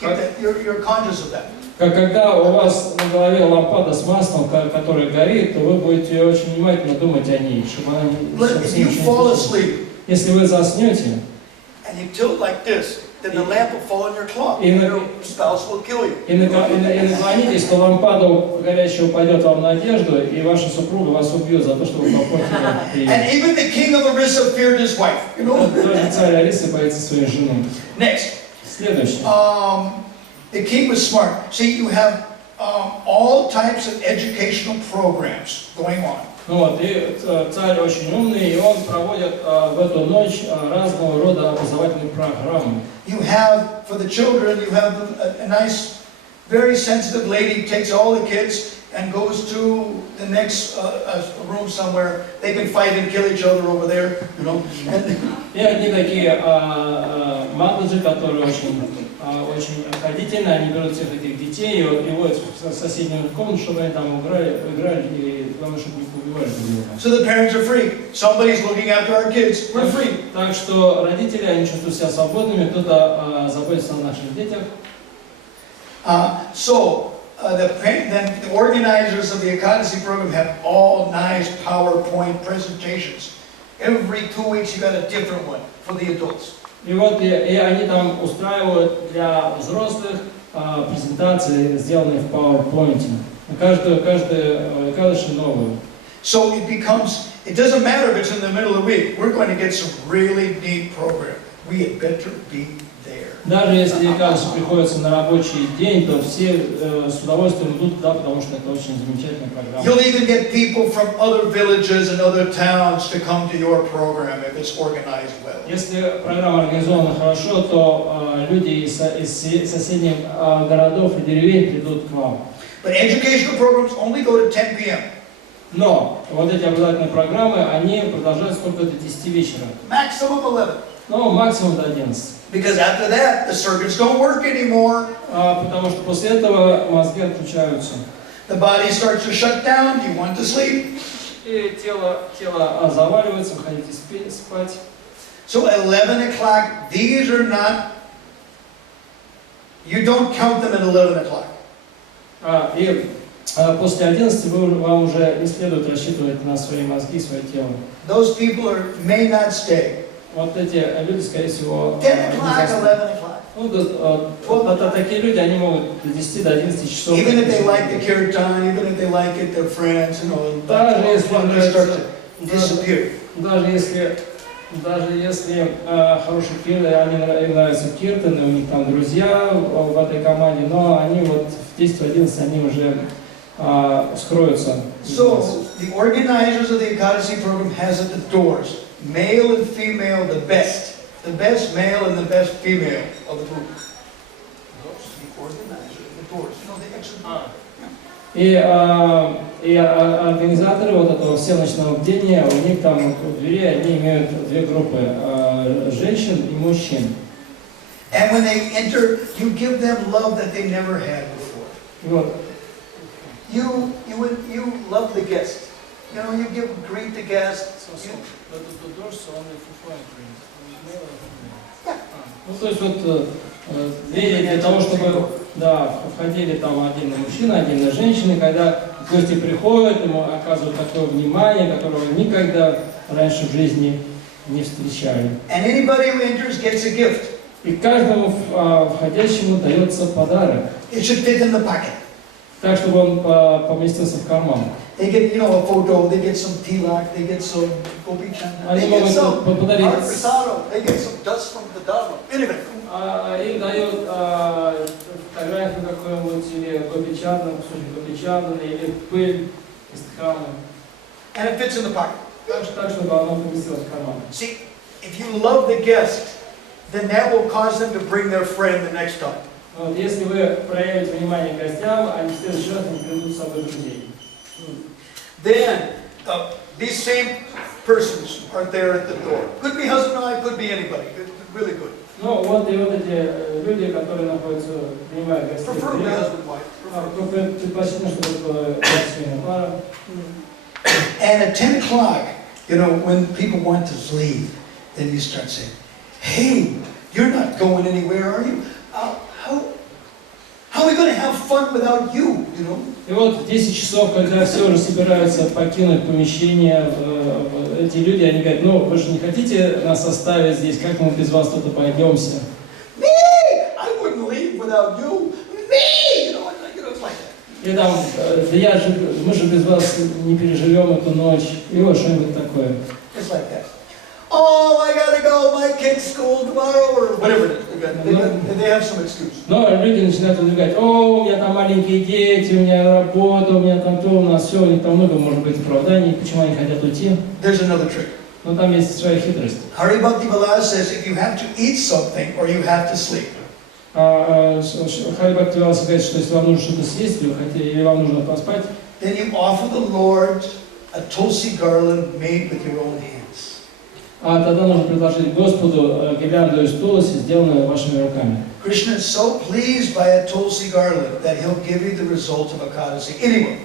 that. You're conscious of that. Когда у вас на голове лампада с маслом, которая горит, то вы будете очень внимательно думать о ней, чтобы она не... Если вы заснете, then the lamp will fall on your cloth, and your spouse will kill you. И наклонитесь, то лампада горящая упадет вам на одежду, и ваша супруга вас убьет за то, что вы попортили. And even the king of Orissa feared his wife. You know. Даже царь Орисы боится своей жены. Next. Следующий. The king was smart. See, you have all types of educational programs going on. Вот, и царь очень умный, и он проводит в эту ночь разного рода образовательные программы. You have, for the children, you have a nice, very sensitive lady takes all the kids and goes to the next room somewhere. They can fight and kill each other over there, you know. И одни такие матуши, которые очень обходительны, они берут всех этих детей и приводят в соседнюю комнату, чтобы они там играли, и главное, чтобы не убивали друг друга. So the parents are free. Somebody's looking after our kids. We're free. Так что родители, они чувствуют себя свободными, кто-то заботится о наших детях. Then the organizers of the Ekadasi program have all nice PowerPoint presentations. Every 2 weeks you got a different one for the adults. И вот и они там устраивают для взрослых презентации, сделанные в PowerPoint. Каждую новую. So it doesn't matter if it's in the middle of the week. We're going to get some really neat program. We had better be there. Даже если кажется, приходится на рабочий день, то все с удовольствием идут туда, потому что это очень замечательная программа. You'll even get people from other villages and other towns to come to your program if it's organized well. Если программа организована хорошо, то люди из соседних городов и деревень придут к вам. But educational programs only go to 10 p.m. Но вот эти образовательные программы, они продолжаются только до 10 вечера. Maximum 11. Ну, максимум до 11. Because after that, the circuits don't work anymore. Потому что после этого мозги отключаются. The body starts to shut down. You want to sleep. И тело заваливается, вы хотите спать. So 11 o'clock, these are not, you don't count them at 11 o'clock. И после 11 вам уже не следует рассчитывать на свои мозги, свое тело. Those people may not stay. Вот эти люди, скорее всего, 10 o'clock, 11 o'clock. Такие люди, они могут до 10, до 11 часов. Even if they like the kirtan, even if they like it, their friends, you know, даже если they start to disappear. Даже если хорошие киртаны, им нравятся киртаны, у них там друзья в этой команде, но они вот в 10-11 они уже скроются. So, the organizers of the Ekadasi program has at the doors, male and female, the best male and the best female of the group. The organizer at the doors, you know, the exit. И организаторы вот этого всеночного бдения, у них там у двери они имеют две группы, женщин и мужчин. And when they enter, you give them love that they never had before. Вот. You love the guest. You know, you greet the guest. Ну, то есть вот двери для того, чтобы входили там отдельно мужчина, отдельно женщины, когда гости приходят, ему оказывают такое внимание, которого никогда раньше в жизни не встречали. And anybody who enters gets a gift. И каждому входящему дается подарок. It should fit in the pocket. Так, чтобы он поместился в карман. They get, you know, a photo, they get some tilak, they get some gopi chanda, they get some prasado, they get some dust from the dharma. Anyway. Им дают фотографию какую-нибудь, или гопичандана, кусочек гопичандана, или пыль из дхамы. And it fits in the pocket. Так, чтобы оно поместилось в карман. See, if you love the guest, then that will cause them to bring their friend the next time. Вот, если вы проявите внимание к гостям, они в следующий раз не приведут с собой друзей. Then, these same persons are there at the door. Could be husband and wife, could be anybody. It's really good. Ну вот и вот эти люди, которые находятся, принимают гостей. Preferably husband and wife. Предпочтительно, чтобы это была семейная пара. And at 10 o'clock, you know, when people want to leave, then you start saying, "Hey, you're not going anywhere, are you? How are we going to have fun without you?" You know. И вот в 10 часов, когда все уже собираются покинуть помещение, эти люди, они говорят: ну, вы же не хотите нас оставить здесь, как мы без вас тут обойдемся? Me, I wouldn't leave without you. Me, you know, it's like that. И там, мы же без вас не переживем эту ночь, и вот что-нибудь такое. It's like that. Oh, I gotta go, my kid's school tomorrow, or whatever it is. they have some excuse. Но люди начинают выдвигать: о, у меня там маленькие дети, у меня работа, у меня там то, у нас все, у них там много может быть оправданий, почему они хотят уйти. There's another trick. Но там есть своя хитрость. Hari Bhakti Vilas says if you have to eat something or you have to sleep. Хари Бхакти Виласа говорит, что если вам нужно что-то съесть, или вам нужно поспать, then you offer the Lord a tulsi garland made with your own hands. Тогда нужно предложить Господу гирлянду из туласи, сделанную вашими руками. Krishna is so pleased by a tulsi garland that he'll give you the result of Ekadasi. Anyway.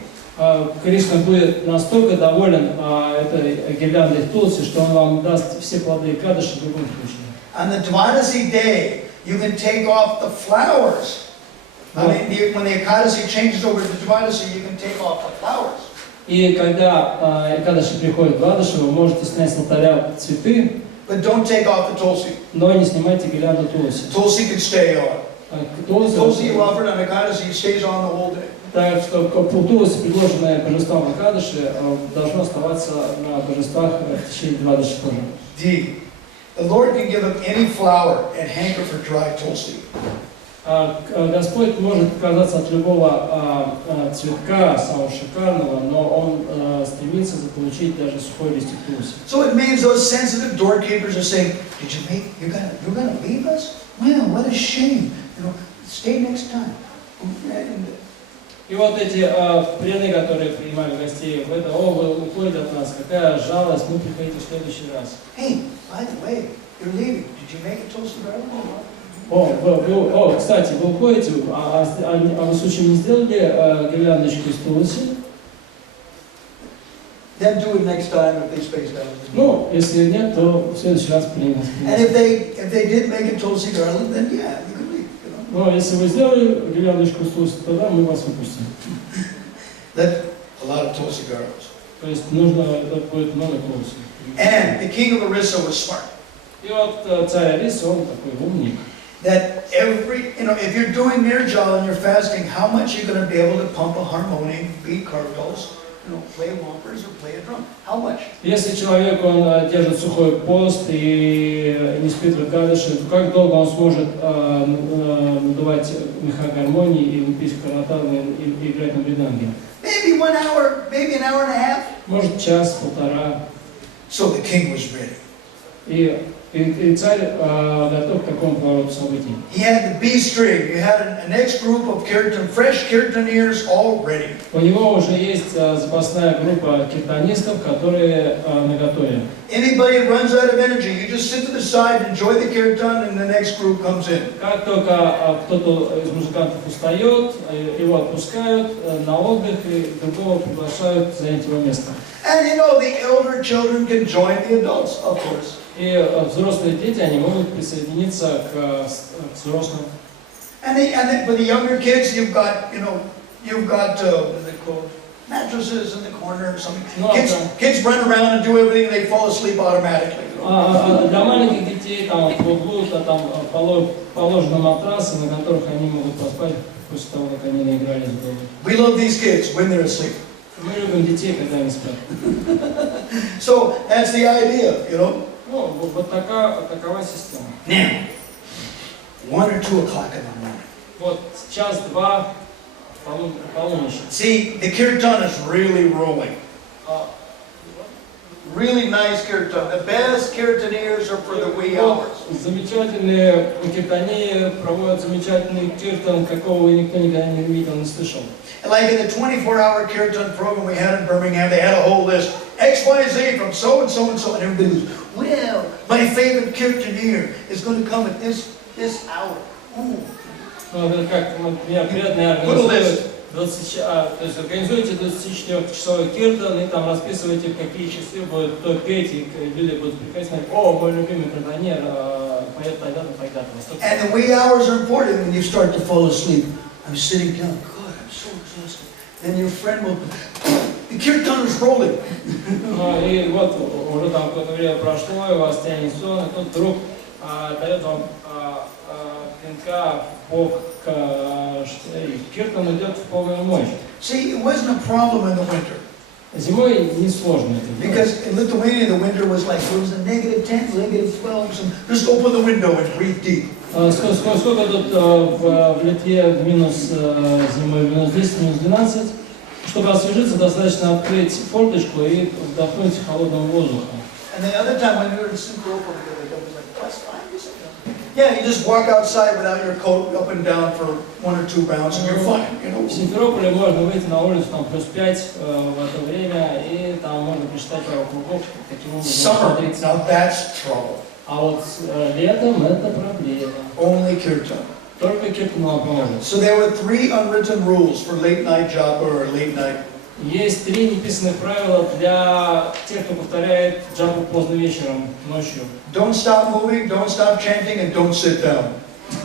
Кришна будет настолько доволен этой гирляндой из туласи, что он вам даст все плоды Экадаши в любом случае. On the Dwadasi day, you can take off the flowers. I mean, when the Ekadasi changes over to Dwadasi, you can take off the flowers. И когда Экадаши приходит в Двадаши, вы можете снять с алтаря цветы, but don't take off the tulsi. Но не снимайте гирлянду туласи. Tulsi can stay on. Tulsi you offered on Ekadasi stays on the whole day. Так что туласи, предложенное божеством Экадаши, должно оставаться на божествах в течение Двадаши тоже. D. The Lord can give him any flower and hanker for dry tulsi. Господь может отказаться от любого цветка, самого шикарного, но Он стремится заполучить даже сухой листик тулси. So it means those sensitive doorkeepers are saying, "Did you make? You're gonna leave us? Well, what a shame. Stay next time." И вот эти преданные, которые принимали гостей, в это: о, вы уходите от нас, какая жалость, ну приходите в следующий раз. Hey, by the way, you're leaving. Did you make a tulsi garland? Кстати, вы уходите, а вы случайно не сделали гирляндочку из туласи? Then do it next time if they space out. Ну, если нет, то в следующий раз принесите. And if they did make a tulsi garland, then yeah, you can leave. Но если вы сделали гирляндочку из туласи, тогда мы вас выпустим. That a lot of tulsi garlands. То есть нужно, это будет много туласи. And the king of Orissa was smart. И вот царь Орисы, он такой умник. That if you're doing nirjala and you're fasting, how much you're going to be able to pump a harmonium, beat kartals, play wampers or play a drum? How much? Если человек, он держит сухой пост и не спит в Экадаши, то как долго он сможет надувать меха гармонии и петь в каратаны и играть на бриданге? Maybe 1 hour, maybe an hour and a half. Может, час, полтора. So the king was ready. И царь готов к такому повороту событий. He had the B string. You had a next group of fresh kirtaneers all ready. У него уже есть запасная группа киртанистов, которые наготове. Anybody runs out of energy, you just sit to the side, enjoy the kirtan, and the next group comes in. Как только кто-то из музыкантов устает, его отпускают на отдых и другого приглашают занять его место. And the elder children can join the adults, of course. И взрослые дети, они могут присоединиться к взрослым. And for the younger kids, you've got what are they called? Mattresses in the corner or something. Kids run around and do everything and they fall asleep automatically. Для маленьких детей там в углу там положены матрасы, на которых они могут поспать после того, как они наигрались в доме. We love these kids when they're asleep. Мы любим детей, когда они спят. So that's the idea, Ну, вот такова система. Now, 1 or 2 o'clock in the morning. Вот час-два полуночи. See, the kirtan is really rolling. Really nice kirtan. The best kirtaneers are for the wee hours. Замечательные киртани проводят замечательный киртан, какого никто никогда не видел, не слышал. Like in the 24-hour kirtan program we had in Birmingham, they had a whole list. XYZ from so and so and so, and everybody goes, well, my favorite kirtaneer is going to come at this hour. Ooh. Ну, это как мероприятные организуют, то есть организуете 24-часовой киртан и там расписываете, в какие часы будет кто петь, и люди будут приходить и говорить: о, мой любимый киртанер поет тогда-то, тогда-то. And the wee hours are important when you start to fall asleep. I'm sitting down, God, I'm so exhausted. Then your friend will, the kirtan is rolling. И вот уже там какое-то время прошло, и вас тянет сон, и тут вдруг дает вам пинка в бок, киртан идет в полную мощь. See, it wasn't a problem in the winter. Зимой не сложно это. Because in Lithuania, the winter was like, it was a -10, -12, so just open the window and breathe deep. Сколько тут в Литве в минус зимой, минус 10, минус 12? Чтобы освежиться, достаточно открыть форточку и вдохнуть холодного воздуха. And the other time when we were in Simferopol, I was like, that's fine. Yeah, you just walk outside without your coat up and down for 1 or 2 rounds and you're fine, you know. В Симферополе можно выйти на улицу, там плюс 5 в это время, и там можно посчитать пару кругов, таким образом. Summer, now that's trouble. А вот летом это проблема. Only kirtan. Только киртан нам поможет. So there were 3 unwritten rules for late night japa or late night. Есть 3 неписанных правила для тех, кто повторяет джапу поздно вечером, ночью. Don't stop moving, don't stop chanting, and don't sit down.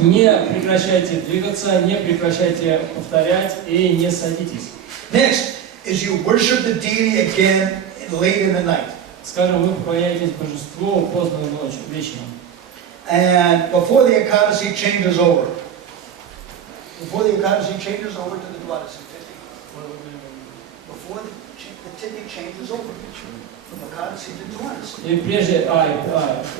Не прекращайте двигаться, не прекращайте повторять и не садитесь. Next is you worship the deity again late in the night. Скажем, вы поклоняетесь божеству поздно ночью, вечером. And before the Ekadasi changes over. Before the Ekadasi changes over to the Dwadasi. Before the tithi changes over from Ekadasi to Dwadasi. И прежде,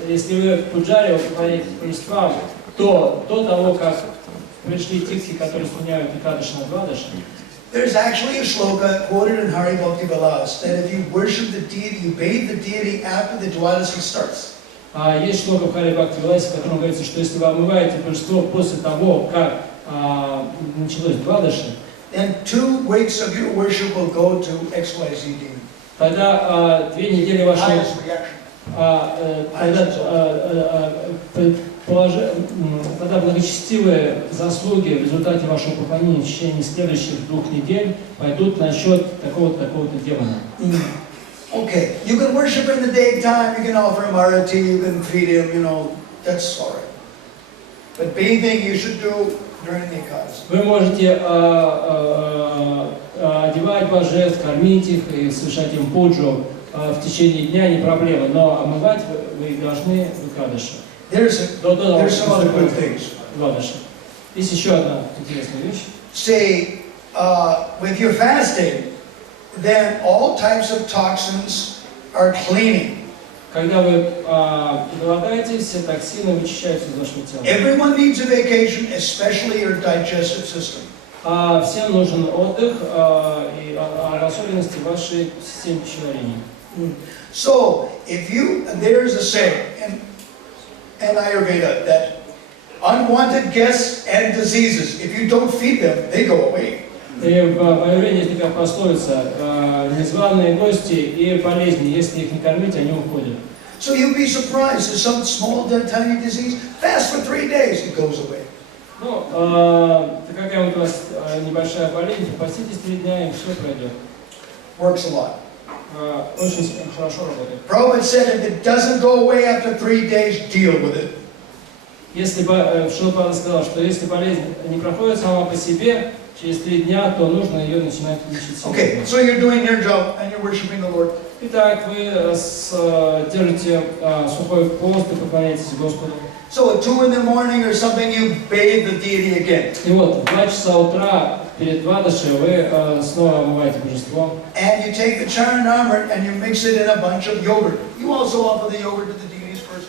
если вы пуджари, вы поклоняетесь божествам, то до того, как пришли тикхи, которые сменяют Экадаши на Двадаши, there's actually a shloka quoted in Hari Bhakti Vilas that if you worship the deity, you bathe the deity after the Dwadasi starts. Есть шлока в Хари Бхакти Виласе, в котором говорится, что если вы омываете божество после того, как началось Двадаши, then 2 weeks of your worship will go to XYZ demon. тогда 2 недели вашего тогда благочестивые заслуги в результате вашего поклонения в течение следующих 2 недель пойдут на счет такого-то демона. Okay, you can worship in the daytime, you can offer him arati, you can feed him, you know, that's all right. But bathing you should do during the Ekadasi. Вы можете одевать божеств, кормить их и совершать им пуджу в течение дня, не проблема, но омывать вы должны в Экадаши. There's some other good things. Есть еще одна интересная вещь. Say, if you're fasting, then all types of toxins are cleaning. Когда вы голодаете, все токсины вычищаются из вашего тела. Everyone needs a vacation, especially your digestive system. Всем нужен отдых, и в особенности вашей системе пищеварения. So, if you, there's a saying in Ayurveda that unwanted guests and diseases, if you don't feed them, they go away. И в Аюрведе есть такая пословица: незваные гости и болезни, если их не кормить, они уходят. So you'll be surprised, there's some small, tiny disease, fast for 3 days, it goes away. Ну, какая вот у вас небольшая болезнь, поститесь 3 дня, и все пройдет. Works a lot. Очень хорошо работает. Prabhupada said if it doesn't go away after 3 days, deal with it. Если Шрила сказал, что если болезнь не проходит сама по себе, через 3 дня, то нужно ее начинать лечить. Okay, so you're doing your job and you're worshiping the Lord. Итак, вы держите сухой пост и поклоняетесь Господу. So at 2 in the morning or something, you bathe the deity again. И вот в 2 часа утра перед Двадаши вы снова омываете божество. And you take the charanamrit and you mix it in a bunch of yogurt. You also offer the yogurt to the deities first.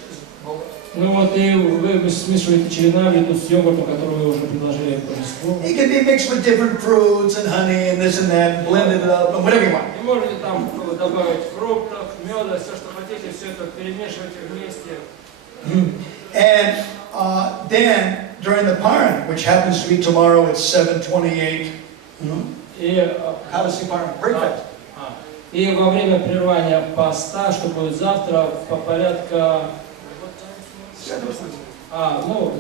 Ну вот и вы смешиваете черенавриту с йогуртом, который вы уже предложили божеству. It can be mixed with different fruits and honey and this and that, and blend it up and whatever you want. И можете там добавить фруктов, меда, все, что хотите, все это перемешивайте вместе. And then during the Paran, which happens to be tomorrow at 7:28, Ekadasi Paran, breakfast. И во время прерывания поста, что будет завтра, по порядка...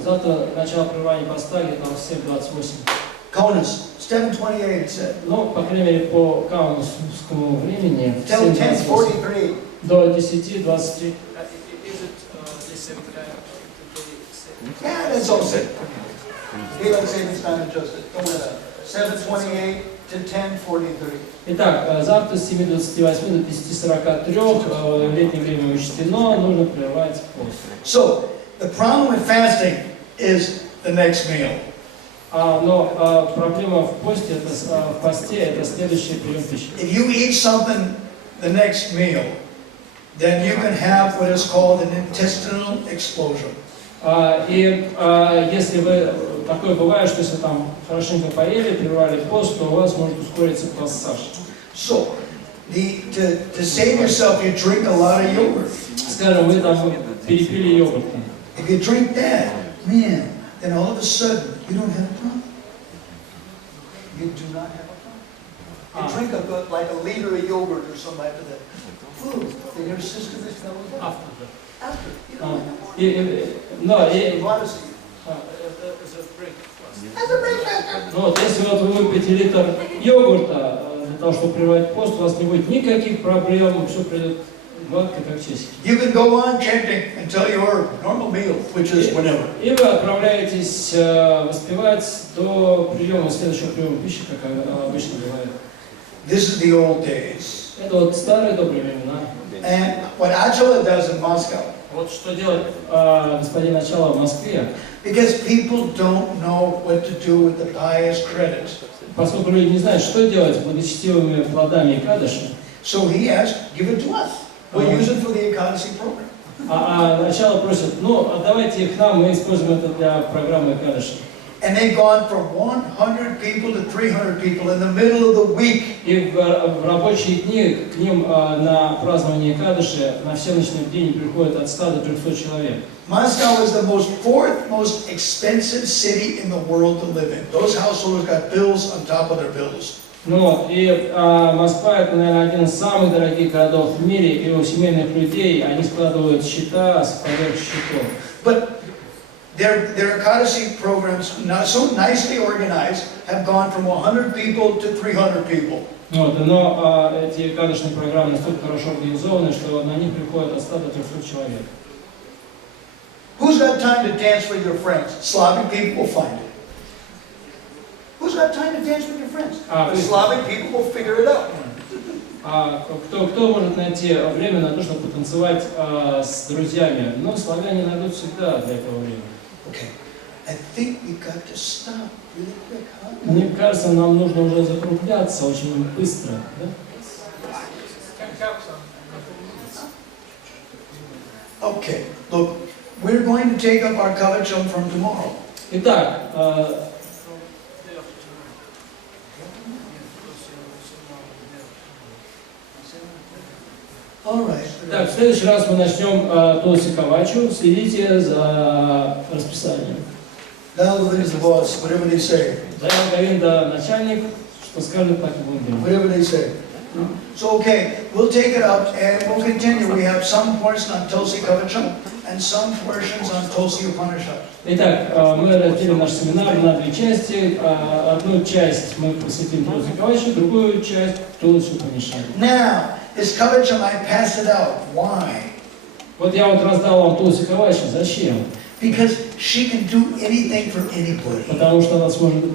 завтра начало прерывания поста где-то в 7:28. Kaunas, 7:28 it said. Ну, по крайней мере, по каунасскому времени, в 10:43. До 10:23. Yeah, that's all set. Daylight savings time adjusted. 7:28 to 10:43. Итак, завтра с 7:28 до 10:43 летнее время учтено, нужно прерывать пост. So, the problem with fasting is the next meal. Но проблема в посте, это следующий прием пищи. If you eat something the next meal, then you can have what is called an intestinal explosion. Если вы такое бывает, что если там хорошенько поели, прервали пост, то у вас может ускориться пассаж. So, to save yourself, you drink a lot of yogurt. Скажем, вы там перепили йогурт. If you drink that, man, then all of a sudden you don't have a problem. You do not have a problem. You drink like a liter of yogurt or something after that. Food. Did your sister this tell you that? After. You don't have a problem. Ну вот, если вот вы выпьете литр йогурта для того, чтобы прервать пост, у вас не будет никаких проблем, все придет гладко, как часики. You can go on chanting until your normal meal, which is whenever. И вы отправляетесь воспевать до приема, следующего приема пищи, как обычно бывает. This is the old days. Это вот старые добрые времена. And what Achala does in Moscow, Вот что делает господин Начало в Москве. because people don't know what to do with the pious credit. Поскольку люди не знают, что делать с благочестивыми плодами Экадаши, So he asked, give it to us. We'll use it for the Ekadasi program. Начало просит, ну, отдавайте их нам, мы используем это для программы Экадаши. And they've gone from 100 people to 300 people in the middle of the week. И в рабочие дни к ним на празднование Экадаши на всеночный день приходит от 100 до 300 человек. Moscow is the fourth most expensive city in the world to live in. Those householders got bills on top of their bills. Ну, и Москва это, наверное, один из самых дорогих городов в мире, и у семейных людей они складывают счета поверх счетов. But their Ekadasi programs, not so nicely organized, have gone from 100 people to 300 people. Вот, но эти экадашные программы настолько хорошо организованы, что на них приходят от 100 до 300 человек. Who's got time to dance with your friends? Slavic people will find it. Who's got time to dance with your friends? The Slavic people will figure it out. Кто может найти время на то, чтобы потанцевать с друзьями? Ну, славяне найдут всегда для этого времени. Okay, I think we got to stop really quick, huh? Мне кажется, нам нужно уже закругляться очень быстро, да? Okay, look, we're going to take up our kavacham from tomorrow. Итак, All right. так, в следующий раз мы начнем Туласи Кавачу. Следите за расписанием. Now Govinda's the boss, whatever they say. Да, Говинда начальник, что скажет, так и будем делать. Whatever they say. So okay, we'll take it up and we'll continue. We have some portion on Tulsi Kavacham and some portions on Tulsi Upanishad. Итак, мы разделим наш семинар на две части. Одну часть мы посвятим Туласи Кавачу, другую часть Туласи Упанишаду. Now, this Kavacham, I pass it out. Why? Вот я вот раздал вам Туласи Кавачу. Зачем? Because she can do anything for anybody. Потому что она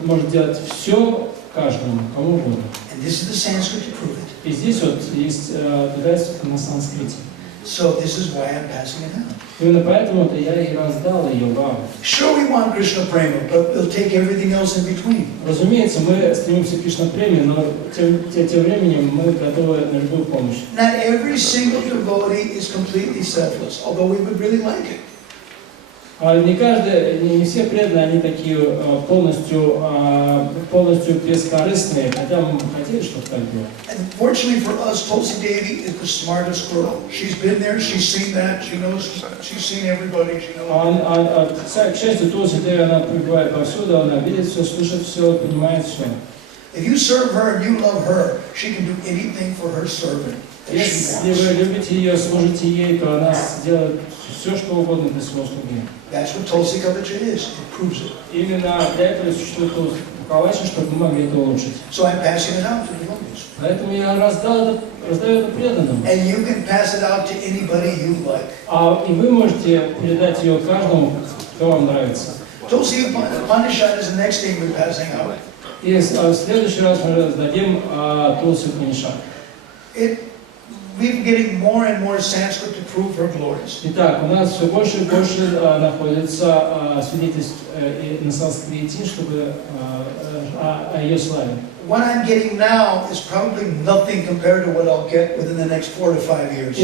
может делать все каждому, кому угодно. And this is the Sanskrit to prove it. И здесь вот есть доказательство на санскрите. So this is why I'm passing it out. Именно поэтому-то я и раздал ее вам. Sure, we want Krishna Prema, but we'll take everything else in between. Разумеется, мы стремимся к Кришна Преме, но тем временем мы готовы на любую помощь. Not every single devotee is completely selfless, although we would really like it. Не все преданные, они такие полностью бескорыстные, хотя мы бы хотели, чтобы так было. And fortunately for us, Tulsi Devi is the smartest girl. She's been there, she's seen that, she knows, she's seen everybody, she knows. К счастью, Тулси Деви, она пребывает повсюду, она видит все, слышит все, понимает все. If you serve her and you love her, she can do anything for her servant that she Если wants. вы любите ее, служите ей, то она сделает все, что угодно для своего слуги. That's what Tulsi Kavacha is. It proves it. Именно для этого существует Туласи Кавача, чтобы мы могли это улучшить. So I'm passing it out to the devotees. Поэтому я раздаю это преданным. And you can pass it out to anybody you like. И вы можете передать ее каждому, кто вам нравится. Tulsi Upanishad is the next thing we're passing out. И в следующий раз мы раздадим Туласи Упанишад. We're getting more and more Sanskrit to prove her glories. Итак, у нас все больше и больше находится свидетельств на санскрите, чтобы о ее славе. What I'm getting now is probably nothing compared to what I'll get within the next 4 to 5 years.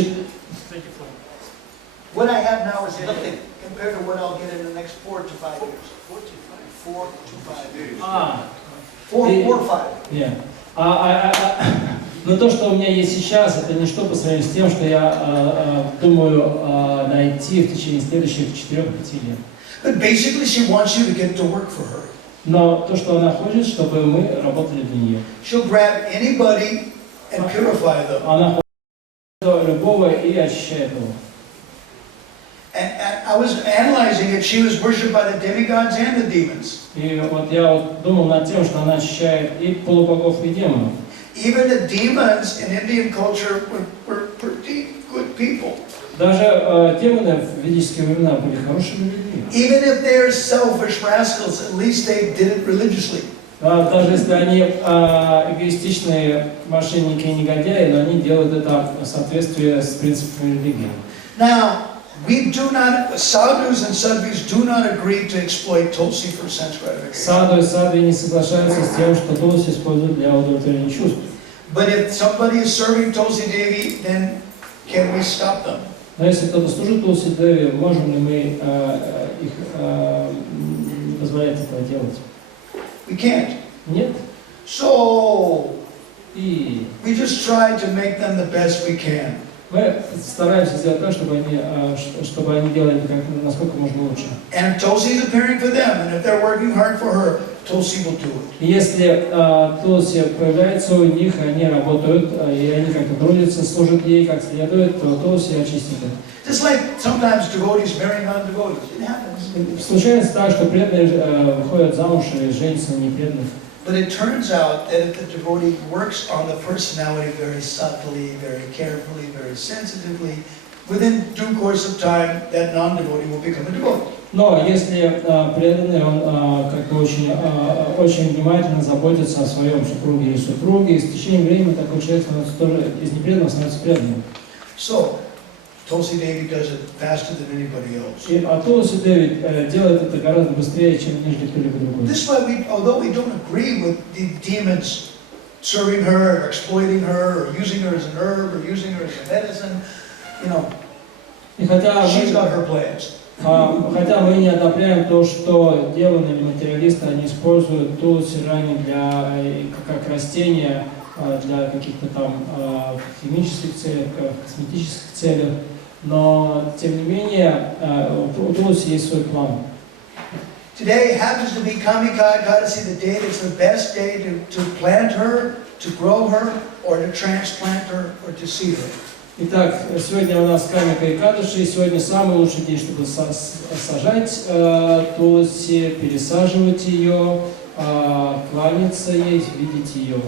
What I have now is nothing compared to what I'll get in the next 4 to 5 years. 4 to 5 years. 4 or 5. Yeah. Но то, что у меня есть сейчас, это ничто по сравнению с тем, что я думаю найти в течение следующих 4-5 лет. But basically she wants you to get to work for her. Но то, что она хочет, чтобы мы работали для нее. She'll grab anybody and purify them. Она хочет любого и очищает его. And I was analyzing it, she was worshipped by the demigods and the demons. И вот я вот думал над тем, что она очищает и полубогов, и демонов. Even the demons in Indian culture were pretty good people. Даже демоны в ведические времена были хорошими людьми. Even if they're selfish rascals, at least they did it religiously. Даже если они эгоистичные мошенники и негодяи, но они делают это в соответствии с принципами религии. Now, sadhus and sadhvis do not agree to exploit Tulsi for sense gratification. Саду и садхви не соглашаются с тем, что Тулси используют для удовлетворения чувств. But if somebody is serving Tulsi Devi, then can we stop them? Но если кто-то служит Тулси Деви, можем ли мы их не позволять этого делать? We can't. Нет. So, И we just try to make them the best we can. мы стараемся сделать так, чтобы они делали насколько можно лучше. And Tulsi is appearing for them, and if they're working hard for her, Tulsi will do it. И если Тулси появляется у них, они работают, и они как-то трудятся, служат ей как следует, то Тулси очистит их. Just like sometimes devotees marry non-devotees. It happens. Случается так, что преданные выходят замуж и женятся на непреданных. But it turns out that if the devotee works on the personality very subtly, very carefully, very sensitively, within due course of time, that non-devotee will become a devotee. Но если преданный, он как бы очень внимательно заботится о своем супруге или супруге, и с течением времени такой человек становится тоже из непреданного становится преданным. So, Tulsi Devi does it faster than anybody else. А Тулси Деви делает это гораздо быстрее, чем нежели кто-либо другой. This is why although we don't agree with the demons serving her, or exploiting her, or using her as an herb, or using her as a medicine, you know, she's got her plans. Хотя мы не одобряем то, что демоны или материалисты, они используют Туласирани как растения для каких-то там химических целей, косметических целей, но тем не менее у Туласи есть свой план. Today happens to be Kamika Ekadasi, the day that's the best day to plant her, to grow her, or to transplant her, or to seed her. Итак, сегодня у нас Камика и Кадыши, и сегодня самый лучший день, чтобы сажать Туласи, пересаживать ее, кланяться ей, видеть ее.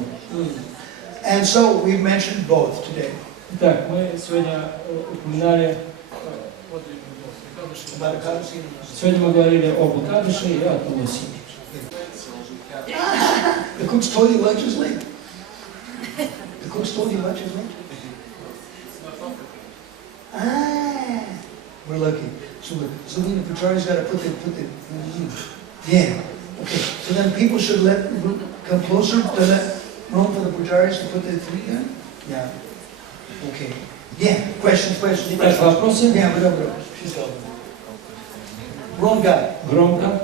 And so we've mentioned both today. Итак, мы сегодня упоминали, сегодня мы говорили об Кадыше и о Туласи. The cooks told you lunch is late. The cooks told you lunch is late. We're lucky. So the Pachari's got to put the. Yeah. Okay. So then people should come closer to that room for the Pacharis to put the three down. Yeah. Okay. Yeah. Questions. Итак, вопросы? Yeah. Whatever. Gronka. Громко.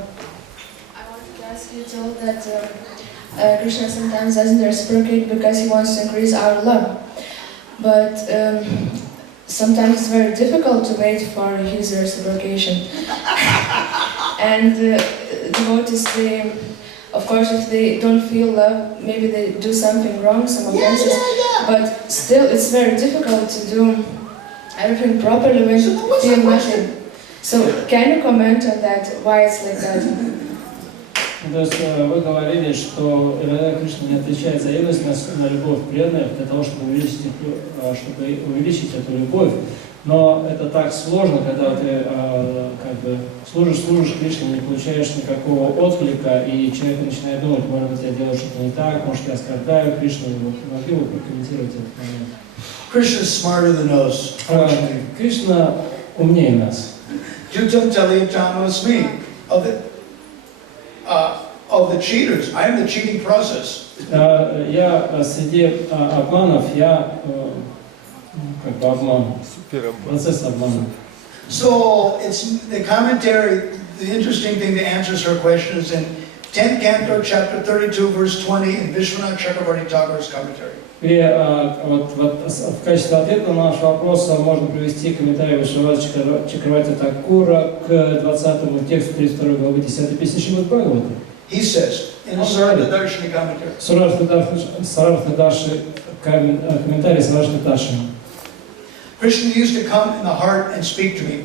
I wanted to ask you, told that Krishna sometimes doesn't reciprocate because he wants to increase our love. But sometimes it's very difficult to wait for his reciprocation. And devotees, of course, if they don't feel love, maybe they do something wrong, some offenses. But still, it's very difficult to do everything properly when you feel nothing. So, can you comment on that, why it's like that? То есть вы говорили, что иногда Кришна не отвечает взаимность на любовь преданных для того, чтобы увеличить эту любовь. Но это так сложно, когда ты как бы служишь Кришне, не получаешь никакого отклика, и человек начинает думать, может быть, я делаю что-то не так, может, я оскорбляю Кришну. Могли бы прокомментировать этот момент? Krishna is smarter than us. Кришна умнее нас. Jutam Taliyatama is me. Of the cheaters, I am the cheating process. Я среди обманов, я как бы обман. Процесс обмана. So it's the commentary, the interesting thing that answers her question is in 10th Canto, chapter 32, verse 20, in Vishwanath Chakravarti Thakur's commentary. И в качестве ответа на наш вопрос можно привести комментарий Вишрамбха Чакраварти Такура к 20-му тексту 32 главы 10 песни Шримад Бхагавата. He says, in a Sarartha Darshini commentary, Сарартха Дарши, комментарий Сарартха Дарши. Krishna used to come in the heart and speak to me.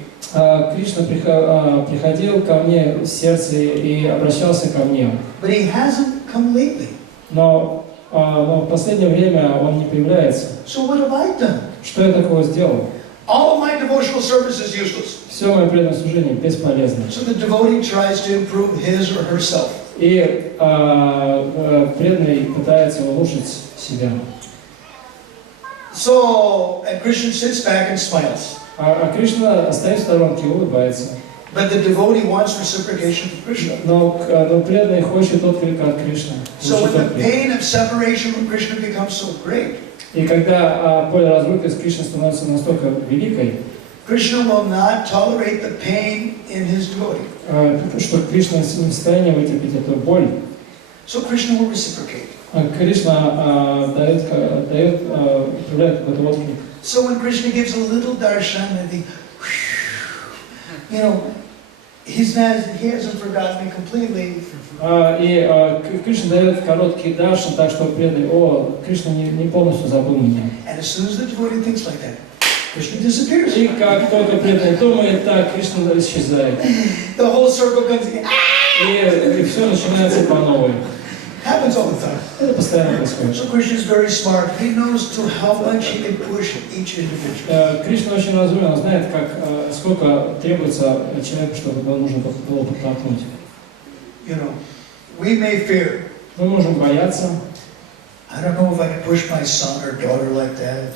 Кришна приходил ко мне в сердце и обращался ко мне. But he hasn't come lately. Но в последнее время он не появляется. So what have I done? Что я такого сделал? All of my devotional service is useless. Все мое преданное служение бесполезно. So the devotee tries to improve his or herself. И преданный пытается улучшить себя. So, and Krishna sits back and smiles. А Кришна стоит в сторонке и улыбается. But the devotee wants reciprocation from Krishna. Но преданный хочет отклика от Кришны. So when the pain of separation from Krishna becomes so great, И когда боль разлуки с Кришной становится настолько великой, Krishna will not tolerate the pain in his devotee. что Кришна не в состоянии вытерпеть эту боль, So Krishna will reciprocate. Кришна проявляет какой-то отклик. So when Krishna gives a little darshan, and he hasn't forgotten me completely. И Кришна дает короткий даршан, так что преданный, Кришна не полностью забыл меня. And as soon as the devotee thinks like that, Krishna disappears. И как только преданный думает, так Кришна исчезает. The whole circle comes in. И все начинается по новой. Happens all the time. Это постоянно происходит. So Krishna is very smart. He knows to how much he can push each individual. Кришна очень разумен, он знает, сколько требуется человеку, чтобы его нужно было подтолкнуть. We may fear. Мы можем бояться. I don't know if I can push my son or daughter like that.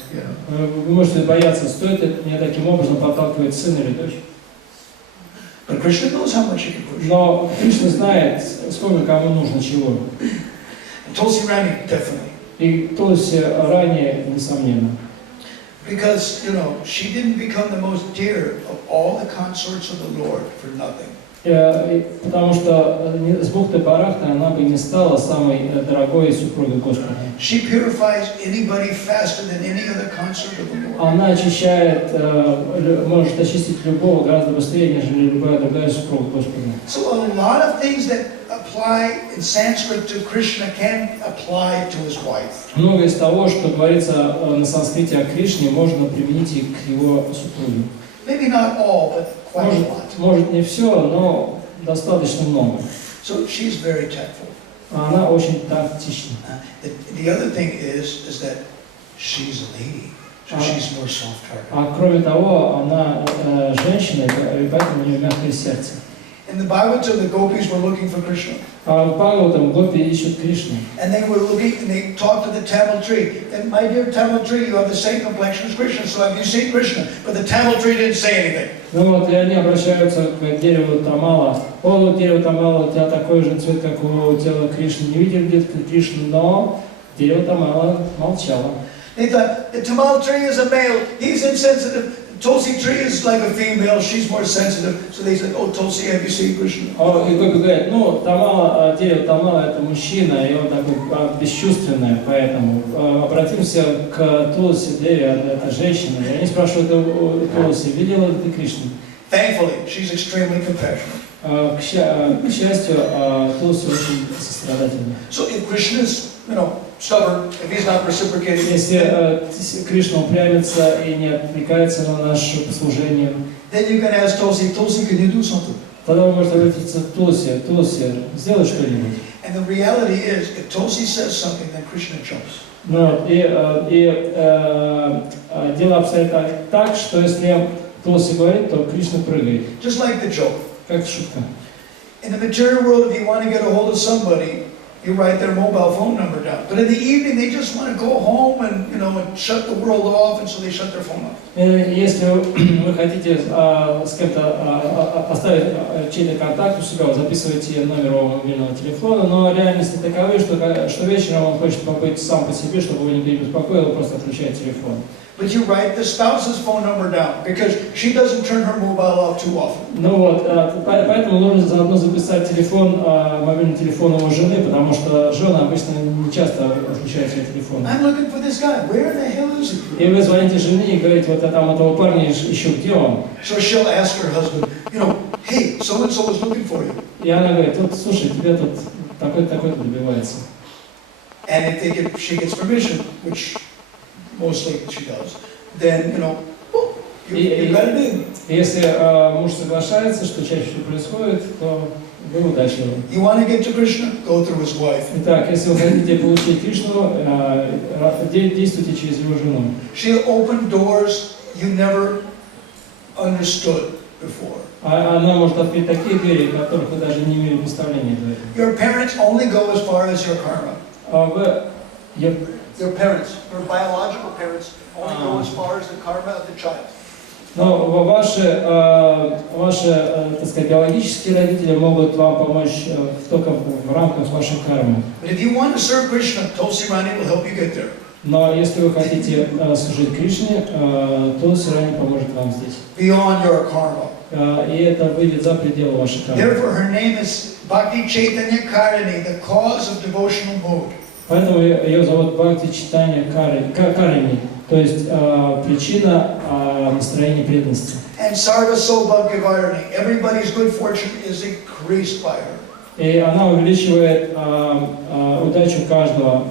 Вы можете бояться, стоит ли мне таким образом подталкивать сына или дочь. But Krishna knows how much he can push. Но Кришна знает, сколько кому нужно чего. And Tуласирani definitely. И Туласирани, несомненно. Because, she didn't become the most dear of all the consorts of the Lord for nothing. Потому что с Бхакти-Барахта она бы не стала самой дорогой супругой Господа. She purifies anybody faster than any other consort of the Lord. Она очищает, может очистить любого гораздо быстрее, нежели любая другая супруга Господа. So a lot of things that apply in Sanskrit to Krishna can apply to his wife. Многое из того, что говорится на санскрите о Кришне, можно применить и к его супруге. Maybe not all, but quite a lot. Может не все, но достаточно много. So she's very tactful. Она очень тактична. The other thing is that she's a lady, so she's more soft-hearted. А кроме того, она женщина, и поэтому у нее мягкое сердце. In the Bhagavatam, the gopis were looking for Krishna. А в Бхагаватам гопи ищут Кришну. And they were looking, and they talked to the Tamil tree. And my dear Tamil tree, you have the same complexion as Krishna, so have you seen Krishna? But the Tamil tree didn't say anything. Ну вот, и они обращаются к дереву Тамала. Дерево Тамала, у тебя такой же цвет, как у тела Кришны. Не видели где-то Кришну, но дерево Тамала молчало. They thought, the Tamil tree is a male, he's insensitive. Tulsi tree is like a female, she's more sensitive. So they said, oh, Tulsi, have you seen Krishna? И гопи говорят, дерево Тамала это мужчина, и он такой бесчувственный, поэтому обратимся к Туласи Деве, это женщина. И они спрашивают у Туласи, видела ли ты Кришну? Thankfully, she's extremely compassionate. К счастью, Туласи очень сострадательна. So if Krishna is, stubborn, if he's not reciprocating, если Кришна упрямится и не отвлекается на наше послужение, then you can ask Tulsi, Tulsi, can you do something? тогда вы можете обратиться к Туласи, сделай что-нибудь. And the reality is, if Tulsi says something, then Krishna jumps. Дело обстоит так, что если Туласи говорит, то Кришна прыгает. Just like the joke. Как шутка. In the material world, if you want to get a hold of somebody, you write their mobile phone number down. But in the evening, they just want to go home and, and shut the world off, and so they shut their phone off. Если вы хотите с кем-то оставить чей-то контакт у себя, вы записываете номер его мобильного телефона, но реальности таковы, что вечером он хочет побыть сам по себе, чтобы его никто не беспокоил, вы просто отключаете телефон. But you write the spouse's phone number down because she doesn't turn her mobile off too often. Ну вот, поэтому нужно заодно записать телефон, мобильный телефон его жены, потому что жена обычно не часто отключает свой телефон. I'm looking for this guy. Where the hell is he? И вы звоните жене и говорите, вот там этого парня ищу, где он? So she'll ask her husband, you know, hey, so and so is looking for you. И она говорит, вот слушай, тебе тут такой-то добивается. And if she gets permission, which mostly she does, then, you know, you got it in. Если муж соглашается, что чаще всего происходит, то вы удачливы. You want to get to Krishna? Go through his wife. Итак, если вы хотите получить Кришну, действуйте через его жену. She'll open doors you never understood before. Она может открыть такие двери, которых вы даже не имели представления до этого. Your parents only go as far as your karma. Your parents, your biological parents, only go as far as the karma of the child. Но ваши, так сказать, биологические родители могут вам помочь только в рамках вашей кармы. But if you want to serve Krishna, Tуласирани will help you get there. Но если вы хотите служить Кришне, Туласирани поможет вам здесь. Beyond your karma. И это выйдет за пределы вашей кармы. Therefore, her name is Bhakti Chaitanya Karini, the cause of devotional mood. Поэтому ее зовут Бхакти Чайтанья Карини, то есть причина настроения преданности. And Sarva Saubhagyavarani, everybody's good fortune is increased by her. И она увеличивает удачу каждого.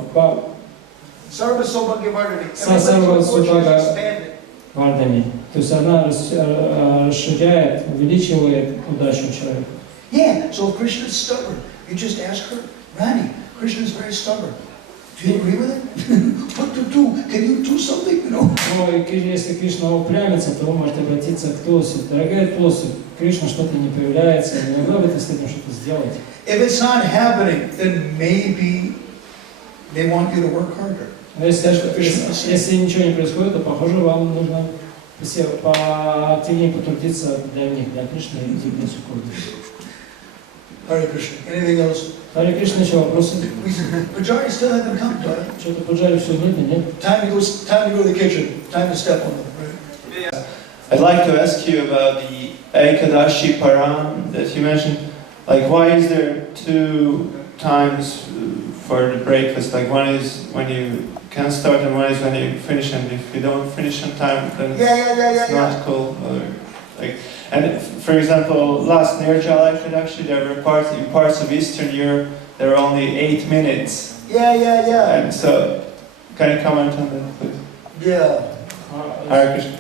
Sarva Saubhagyavarani, Sarva everybody's good fortune is expanded. Вардани. То есть она расширяет, увеличивает удачу человека. Yeah, so if Krishna is stubborn, you just ask her, Rani, Krishna is very stubborn. Do you agree with it? What to do? Can you do something? You know? Но если Кришна упрямится, то вы можете обратиться к Туласи. Дорогая Туласи, Кришна что-то не появляется, не могла бы ты с этим что-то сделать? If it's not happening, then maybe they want you to work harder. Но если ничего не происходит, то, похоже, вам нужно поактивнее потрудиться для них, для Кришны и для Сукурды. Hare Krishna. Anything else? Харе Кришна, еще вопросы? Pujari still hasn't come, Dada. Что-то Пуджари все нет и нет. Time to go to the kitchen. Time to step on them, right? I'd like to ask you about the Ekadashi Param that you mentioned. Like, why is there two times for the breakfast? Like, one is when you can start and one is when you finish, and if you don't finish on time, then it's not cool. Or, like, and for example, last Nirjala Ekadashi, there were parts of Eastern Europe, there were only 8 minutes. Yeah. And so, can you comment on that, please? Yeah. Hare Krishna.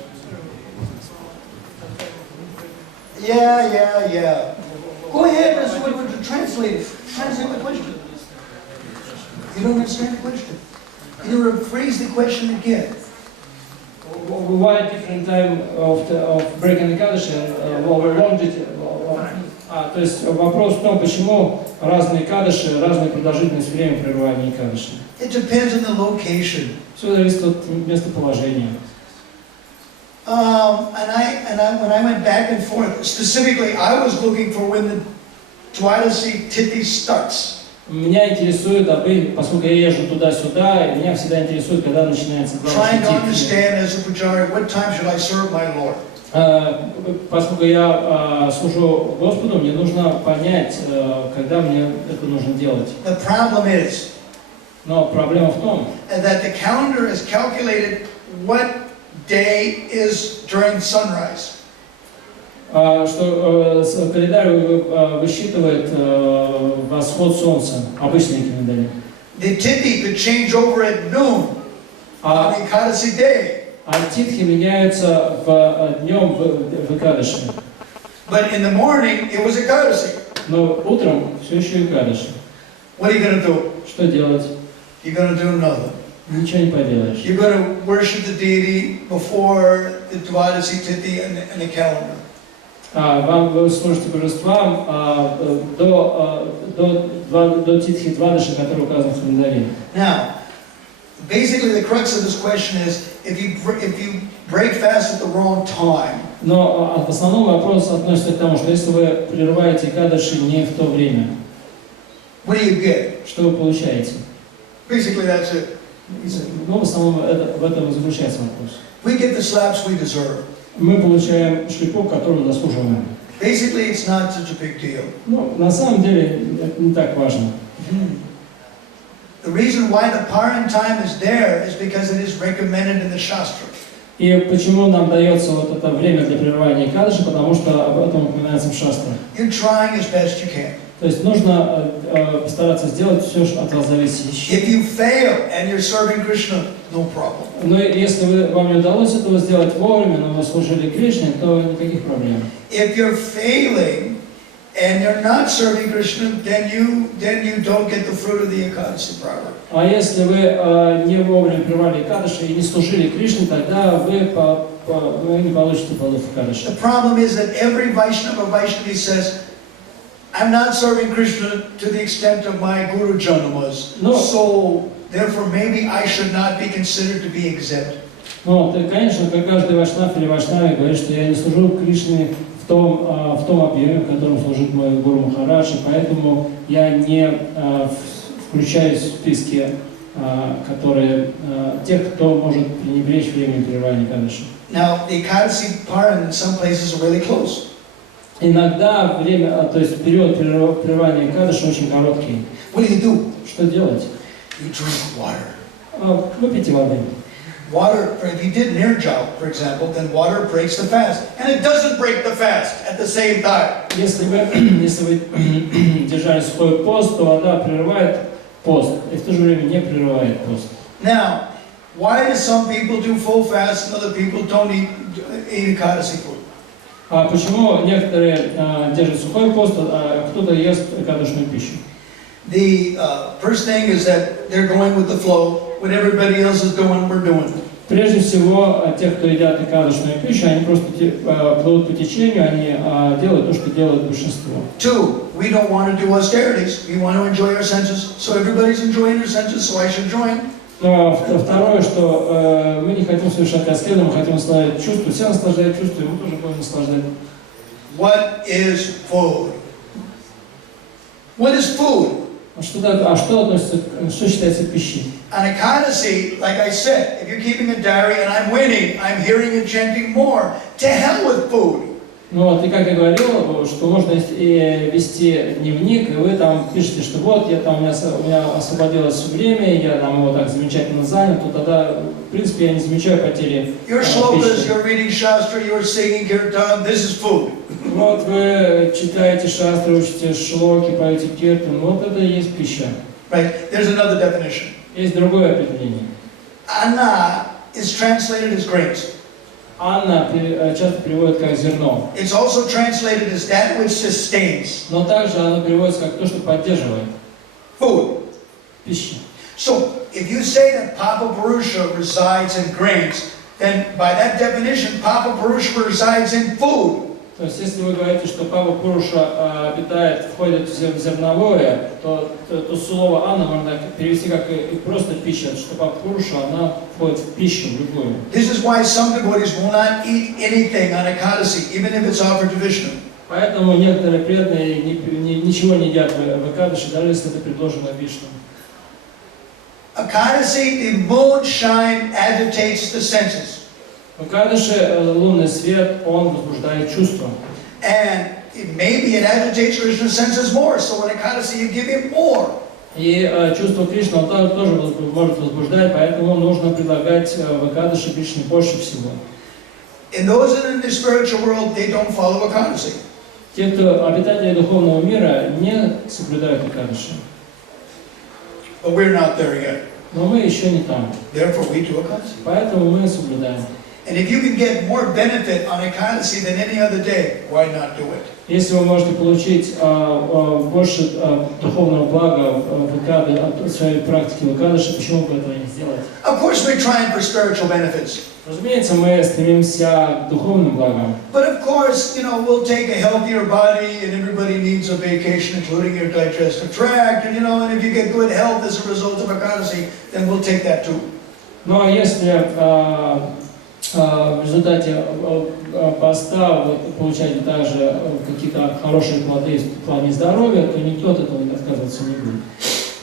Yeah. Go ahead, let's translate it. Translate the question. You don't understand the question. Can you rephrase the question again? Why different time of breaking the Kaddish over long то есть вопрос в том, почему разные кадыши, разная продолжительность времени прерывания кадыша. It depends on the location. Все зависит от местоположения. When I went back and forth, specifically, I was looking for when the Dwadasi Tithi starts. Меня интересует, поскольку я езжу туда-сюда, меня всегда интересует, когда начинается Trying to understand as a pujari, what time should I serve my Lord? Поскольку я служу Господу, мне нужно понять, когда мне это нужно делать. The problem is, Но проблема в том, that the calendar is calculated what day is during sunrise. Что календарь высчитывает восход солнца, обычные календари. The Tithi could change over at noon on Ekadasi day. А титхи меняются днем в Экадаши. But in the morning, it was Ekadasi. Но утром все еще Экадаши. What are you going to do? Что делать? You're going to do nothing. Ничего не поделаешь. You're going to worship the deity before the Dwadasi Tithi and the calendar. Вы служите божествам до титхи Двадаши, который указан в календаре. Now, basically the crux of this question is, if you break fast at the wrong time. Но в основном вопрос относится к тому, что если вы прерываете Экадаши не в то время, What do you get? что вы получаете? Basically that's it. Но в основном в этом и заключается вопрос. We get the slaps we deserve. Мы получаем шлепок, который заслуживаем. Basically, it's not such a big deal. Ну, на самом деле, это не так важно. The reason why the paran time is there is because it is recommended in the Shastra. И почему нам дается вот это время для прерывания Экадаши, потому что об этом упоминается в шастрах. You're trying as best you can. То есть нужно постараться сделать все, что от вас зависящее. If you fail and you're serving Krishna, no problem. Но если вам не удалось этого сделать вовремя, но вы служили Кришне, то никаких проблем. If you're failing and you're not serving Krishna, then you don't get the fruit of the Ekadasi proper. А если вы не вовремя прервали Экадаши и не служили Кришне, тогда вы не получите плодов Экадаши. The problem is that every Vaishnava says, I'm not serving Krishna to the extent of my Guru Janamas, so therefore maybe I should not be considered to be exempt. Ну, конечно, как каждый вайшнав или вайшнави говорит, что я не служу Кришне в том объеме, в котором служит мой Гуру Махарадж, и поэтому я не включаюсь в списки тех, кто может пренебречь временем прерывания Экадаши. Now, the Ekadasi Paran in some places are really close. Иногда то есть период прерывания Экадаши очень короткий. What do? Что делать? You drink water. Выпейте воды. Water, if you did nirjal, for example, then water breaks the fast. And it doesn't break the fast at the same time. Если вы держали сухой пост, то вода прерывает пост, и в то же время не прерывает пост. Now, why do some people do full fast and other people don't eat Ekadasi food? А почему некоторые держат сухой пост, а кто-то ест экадашную пищу? The first thing is that they're going with the flow. What everybody else is doing, we're doing. Прежде всего, те, кто едят экадашную пищу, они просто плывут по течению, они делают то, что делает большинство. Two, we don't want to do austerities. We want to enjoy our senses. So everybody's enjoying their senses, so I should join. Второе, что мы не хотим совершать аскезу, мы хотим наслаждать чувства. Все наслаждают чувства, и мы тоже будем наслаждать. What is food? What is food? Что считается пищей? On Ekadasi, like I said, if you're keeping a diary and I'm winning, I'm hearing and chanting more. To hell with food. Ну вот, и как я говорил, что можно вести дневник, и вы там пишете, что вот, у меня освободилось время, я там его так замечательно занят, то тогда, в принципе, я не замечаю потери Your пищи. shlokas, you're reading Shastra, you're singing kirtan, this is food. Вот вы читаете шастры, учите шлоки, поете киртан, вот это и есть пища. Right? There's another definition. Есть другое определение. Anna is translated as grains. Анна часто переводит как зерно. It's also translated as that which sustains. Но также оно переводится как то, что поддерживает. Food. Пища. So, if you say that Papa Purusha resides in grains, then by that definition, Papa Purusha resides in food. То есть, если вы говорите, что Папа Пуруша входит в зерновое, то слово Анна можно перевести как и просто пища, что Папа Пуруша, она входит в пищу, в любую. This is why some devotees will not eat anything on Ekadasi, even if it's offered to Vishnu. Поэтому некоторые преданные ничего не едят в Экадаши, даже если это предложено Вишну. Ekadasi, the moonshine agitates the senses. В Экадаши лунный свет, он возбуждает чувства. And maybe it agitates Krishna's senses more, so on Ekadasi you give him more. И чувство Кришны он тоже может возбуждать, поэтому нужно предлагать в Экадаши Кришне больше всего. And those in the spiritual world, they don't follow Ekadasi. Те, кто обитатели духовного мира, не соблюдают Экадаши. But we're not there yet. Но мы еще не там. Therefore we do Ekadasi. Поэтому мы соблюдаем. And if you can get more benefit on Ekadasi than any other day, why not do it? Если вы можете получить больше духовного блага от своей практики в Экадаши, почему бы этого не сделать? Of course we're trying for spiritual benefits. Разумеется, мы стремимся к духовным благам. But of course, we'll take a healthier body, and everybody needs a vacation, including your digestive tract, and and if you get good health as a result of Ekadasi, then we'll take that too. Ну а если в результате поста вы получаете также какие-то хорошие плоды в плане здоровья, то никто от этого отказываться не будет.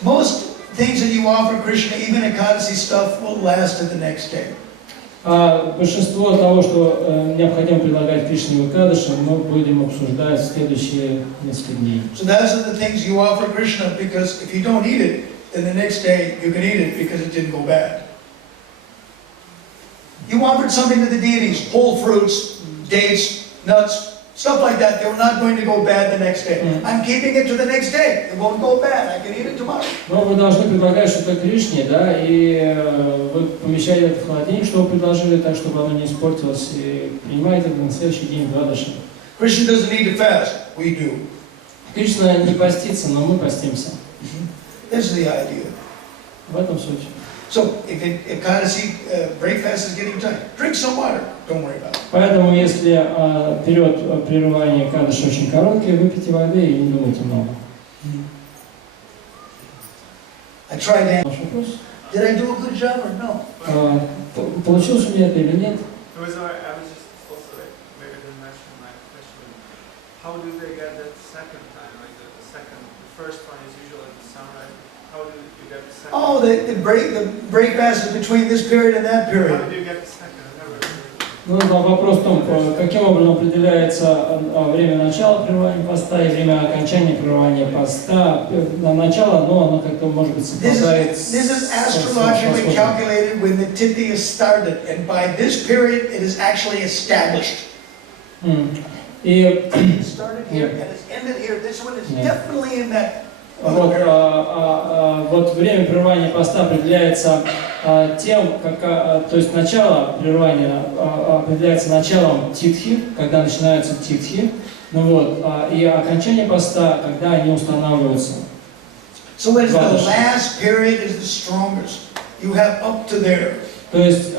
Most things that you offer Krishna, even Ekadasi stuff, will last to the next day. Большинство того, что необходимо предлагать Кришне в Экадаши, мы будем обсуждать в следующие несколько дней. So those are the things you offer Krishna, because if you don't eat it, then the next day you can eat it because it didn't go bad. You offered something to the deities, whole fruits, dates, nuts, stuff like that. They were not going to go bad the next day. I'm keeping it to the next day. It won't go bad. I can eat it tomorrow. Но вы должны предлагать что-то Кришне, да, и вы помещаете это в холодильник, что вы предложили, так, чтобы оно не испортилось, и принимаете это на следующий день Двадаши. Krishna doesn't need to fast. We do. Кришна не постится, но мы постимся. This is the idea. В этом суть. So if Ekadasi breakfast is getting tight, drink some water. Don't worry about it. Поэтому, если период прерывания Экадаши очень короткий, выпейте воды и не думайте много. I tried that. Ваш вопрос? Did I do a good job or no? Получилось у меня это или нет? I was just also maybe didn't mention my question. How do they get that second time? Like the first one is usually at the sunrise. How do you get the second? Oh, the break fast is between this period and that How period. do you get the second? I never. Ну, вопрос в том, каким образом определяется время начала прерывания поста и время окончания прерывания поста. На начало, но оно как-то, может быть, совпадает This is astrologically calculated when the tithi is started, and by this period it is actually established. И It started here and it's ended here. This one is definitely in that. вот время прерывания поста определяется тем, то есть начало прерывания определяется началом титхи, когда начинаются титхи, ну вот, и окончание поста, когда они устанавливаются. So as the last period is the strongest, you have up to there. То есть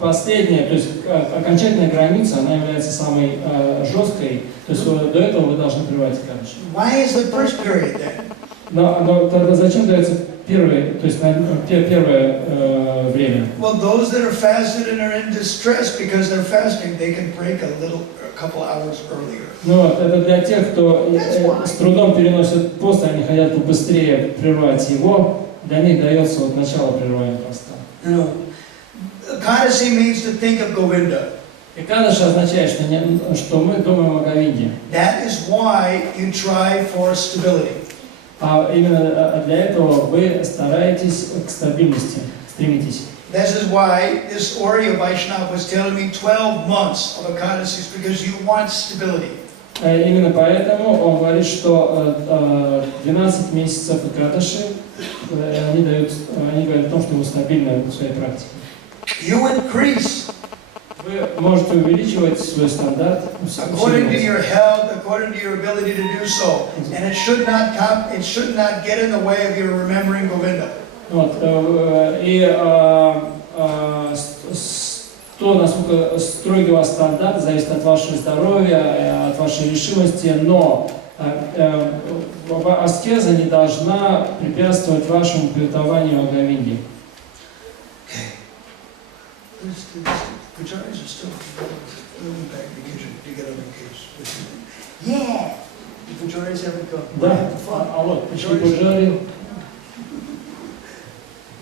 последняя, то есть окончательная граница, она является самой жесткой, то есть до этого вы должны прерывать Экадаши. Why is the first period then? Но тогда зачем дается первое, то есть первое время? Well, those that are fasted and are in distress because they're fasting, they can break a couple hours earlier. Ну, это для тех, кто с трудом переносит пост, они хотят побыстрее прервать его, для них дается вот начало прерывания поста. No. Ekadasi means to think of Govinda. Экадаши означает, что мы думаем о Говинде. That is why you try for stability. А именно для этого вы стараетесь к стабильности, стремитесь. This is why this Oriya Vaishnava was telling me 12 months of Ekadasis, because you want stability. Именно поэтому он говорит, что 12 месяцев Экадаши, они говорят о том, что вы стабильны в своей практике. You increase Вы можете увеличивать свой стандарт according to your health, according to your ability to do so, and it should not get in the way of your remembering Govinda. Вот, и то, насколько строгий у вас стандарт, зависит от вашего здоровья, от вашей решимости, но аскеза не должна препятствовать вашему пиртованию о Говинде. Pujaris are still going back to get on vacation. Yeah! The Pujaris haven't come. Да, а вот, пришли пуджари.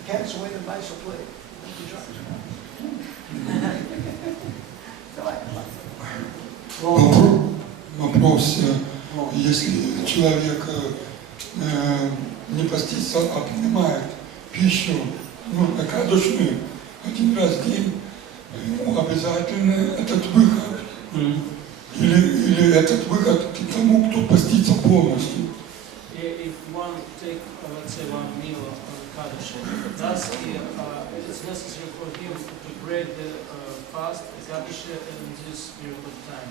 Cats away the mice will play. Вопрос, если человек не постится, а принимает пищу, экадашную, один раз в день, ему обязательно этот выход. Или этот выход к тому, кто постится полностью. If one take, let's say, one meal of Ekadashi, thus it's necessary for him to break the fast Ekadashi in this period of time.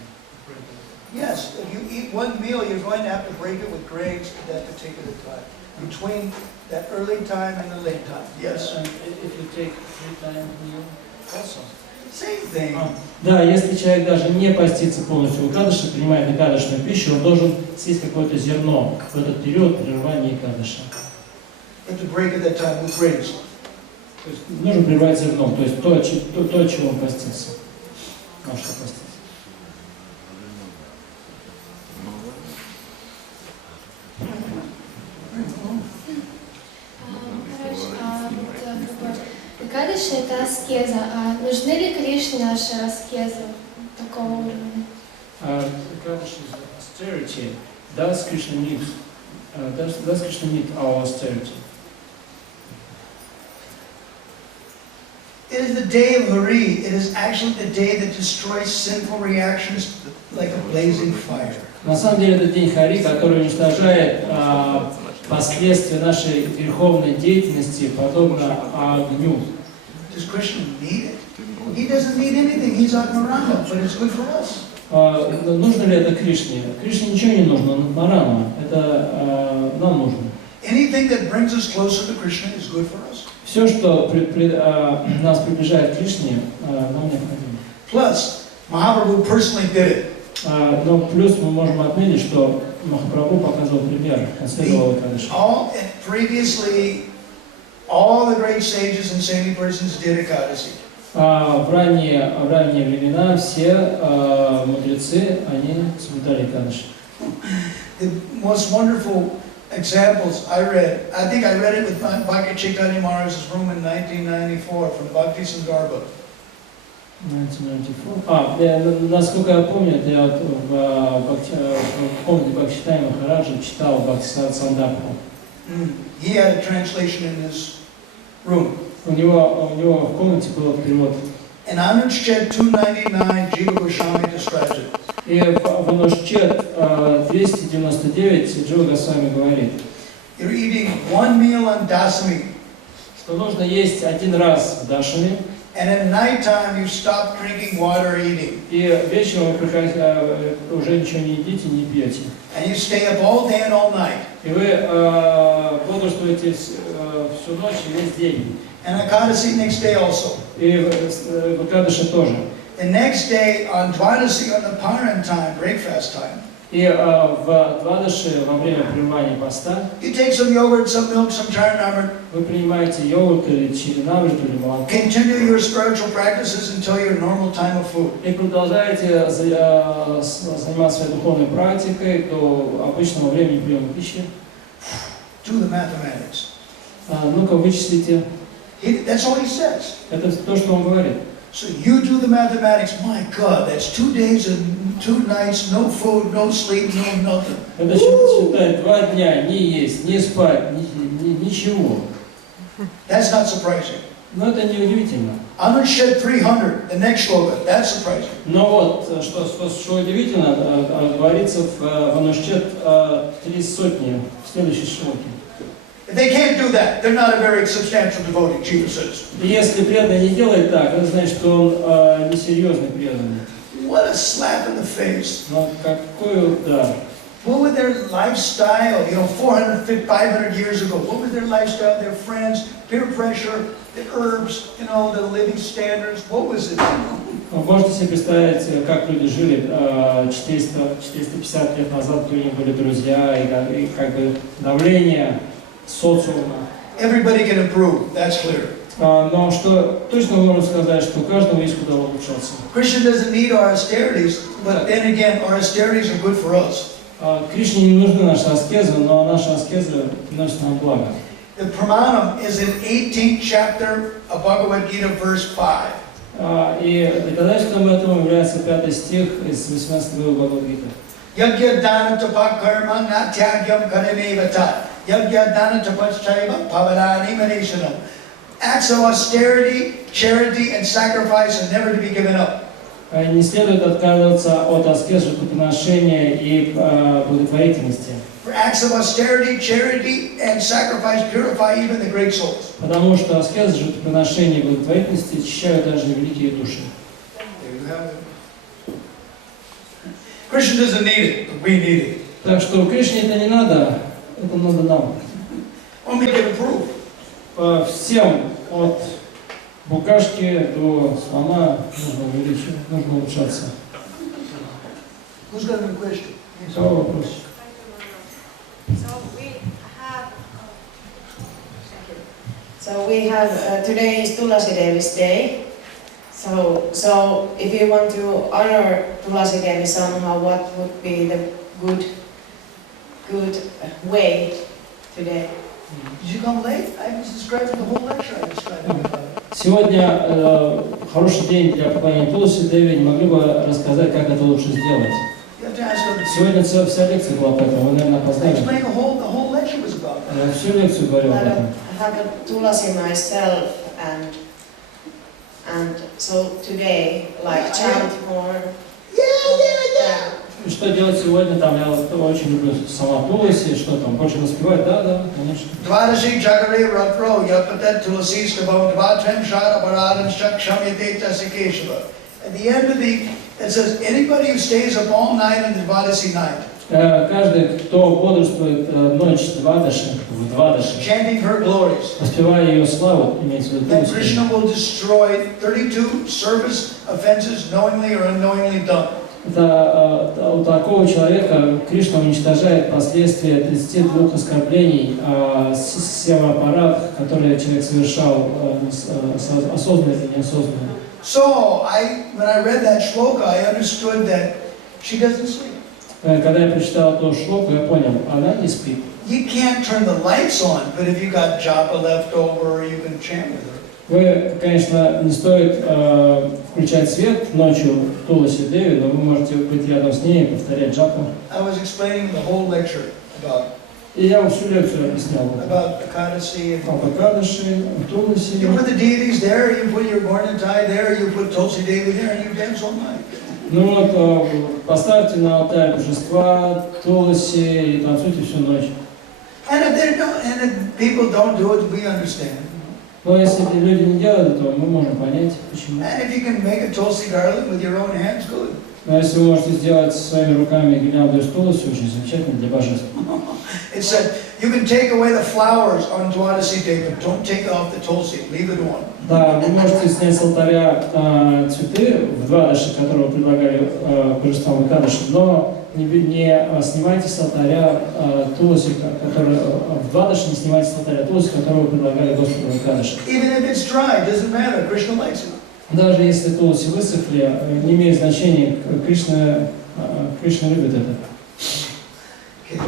Yes, if you eat one meal, you're going to have to break it with grains at that particular time, between that early time and the late time. Yes. And if you take 3 times meal, also. Same thing. Да, если человек даже не постится полностью в Экадаши, принимает экадашную пищу, он должен съесть какое-то зерно в этот период прерывания Экадаши. You have to break at that time with grains. То есть нужно прерывать зерном, то есть то, чего он постится. На что постится. I Выкладыш — это аскеза, а нужны ли Кришне наши аскезы такого уровня? Выкладыш is austerity. Does Krishna need our austerity? It is the day of Hari. It is actually the day that destroys sinful reactions like a blazing fire. На самом деле это день Хари, который уничтожает последствия нашей греховной деятельности, подобно огню. Does Krishna need it? He doesn't need anything. He's Atmarama, but it's good for us. Нужно ли это Кришне? Кришне ничего не нужно, Нарама. Это нам нужно. Anything that brings us closer to Krishna is good for us. Все, что нас приближает к Кришне, нам необходимо. Plus, Mahaprabhu personally did it. Но плюс мы можем отметить, что Махапрабху показал пример, последовал Выкладыш. Previously, all the great sages and saintly persons did Ekadasi. В ранние времена все мудрецы, они соблюдали Экадаши. The most wonderful examples I think I read it with Bhakti Chaitanya Maharaj's room in 1994 from Bhakti Sangarbha. 1994. Насколько я помню, я в комнате Бхакти Чайтаньи Махараджа читал Бхакти Сандапху. He had a translation in his room. У него в комнате был перевод. And Anushchet 299, Jiva Goswami describes it. И в Анушчет 299 Джива Госвами говорит, You're eating one meal on Dasami, что нужно есть один раз в Дашами, and at nighttime you stop drinking water or eating. и вечером вы уже ничего не едите, не пьете. And you stay up all day and all night. И вы бодрствуете всю ночь и весь день. And Ekadasi next day also. И в Экадаши тоже. The next day on Dwadasi, on the Paran time, breakfast time, И в Двадаши, во время прерывания поста, you take some yogurt, some milk, some charnamrit, вы принимаете йогурт или чиринамрит или молоко, continue your spiritual practices until your normal time of food. и продолжаете заниматься своей духовной практикой до обычного времени приема пищи. Do the mathematics. Ну-ка, вычислите. That's all he says. Это то, что он говорит. So you do the mathematics. My God, that's 2 days and 2 nights, no food, no sleep, no nothing. Это считать 2 дня, не есть, не спать, ничего. That's not surprising. Но это не удивительно. Anushchet 300, the next sloka, that's surprising. Но вот, что удивительно, говорится в Анушчет 300, в следующей шлоке. If they can't do that, they're not a very substantial devotee, Jiva says. Если преданный не делает так, это значит, что он несерьезный преданный. What a slap in the face. Но какой удар. What was their lifestyle, 400, 500 years ago? What was their lifestyle, their friends, peer pressure, the herbs, the living standards? What was it? Вы можете себе представить, как люди жили 400-450 лет назад, какие у них были друзья, и как бы давление социума. Everybody can improve, that's clear. Но что точно можно сказать, что у каждого есть куда улучшаться. Krishna doesn't need our austerities, but then again, our austerities are good for us. Кришне не нужны наши аскезы, но наши аскезы приносят нам благо. The Pramanam is in 18th chapter of Bhagavad Gita, verse 5. И доказательством этому является 5 стих из 18 главы Бхагавад-гиты. Yagya dana tapa karma natyagyam karamevata. Yagya dana tapaschaiva pavanani manishanam. Acts of austerity, charity, and sacrifice are never to be given up. Не следует отказываться от аскез, жертвоприношения и благотворительности. For acts of austerity, charity, and sacrifice purify even the great souls. Потому что аскез, жертвоприношения и благотворительности очищают даже великие души. There you have it. Krishna doesn't need it, but we need it. Так что Кришне это не надо, это надо нам. Only can improve. Всем от букашки до слона нужно увеличивать, нужно улучшаться. Who's got a question? Какой вопрос? So we have today is Tulasideni's day. So if you want to honor Tulasideni somehow, what would be the good way today? Did you come late? I was describing the whole lecture. I described everybody. Сегодня хороший день для поклонения Туласи Деви. Не могли бы рассказать, как это лучше сделать? You have to ask them. Сегодня вся лекция была по этому. Вы, наверное, I опоздали. explained the whole lecture was about that. Я всю лекцию говорил об этом. I have a tulasi myself, and so today, like chant more. Yeah. И что делать сегодня? Там я очень люблю сама Туласи. Что там? Больше воспевать? Да, конечно. Dvadashi Jagare Ratro Yapatat Tulasi Stavam Dvatram Shara Paradan Shakshamyate Tasikeshava. At the end of it says, anybody who stays up all night on the Dvadasi night, Каждый, кто бодрствует ночь в Двадаши, chanting her glories, воспевая ее славу, имеется в виду then Туласи. Krishna will destroy 32 service offenses knowingly or unknowingly done. У такого человека Кришна уничтожает последствия 32 оскорблений севапарат, которые человек совершал осознанно или неосознанно. So, when I read that shloka, I understood that she doesn't sleep. Когда я прочитал эту шлоку, я понял, она не спит. You can't turn the lights on, but if you got japa left over, you can chant with her. Вы, конечно, не стоит включать свет ночью в Туласи Деви, но вы можете быть рядом с ней и повторять джапу. I was explaining the whole lecture about И я всю лекцию объяснял. Ekadasi and Об Экадаши, о Туласи. you put the deities there, you put your Gornatai there, you put Tulsi Devi there, and you dance all night. Ну вот, поставьте на алтарь божества, Туласи и танцуйте всю ночь. And if people don't do it, we understand. Но если люди не делают этого, мы можем понять, почему. And if you can make a Tulsi garland with your own hands, good. Но если вы можете сделать своими руками гирлянду из Туласи, очень замечательно для божеств. It said, you can take away the flowers on Dwadasi Day, but don't take off the Tulsi, leave it on. Да, вы можете снять с алтаря цветы в Двадаши, которые вы предлагали божествам Экадаши, но не снимайте с алтаря Туласи, который в Двадаши, не снимайте с алтаря Туласи, которую вы предлагали Господу Экадаши. Even if it's dry, doesn't matter, Krishna likes it. Даже если Туласи высохли, не имеет значения, Кришна любит это. Okay.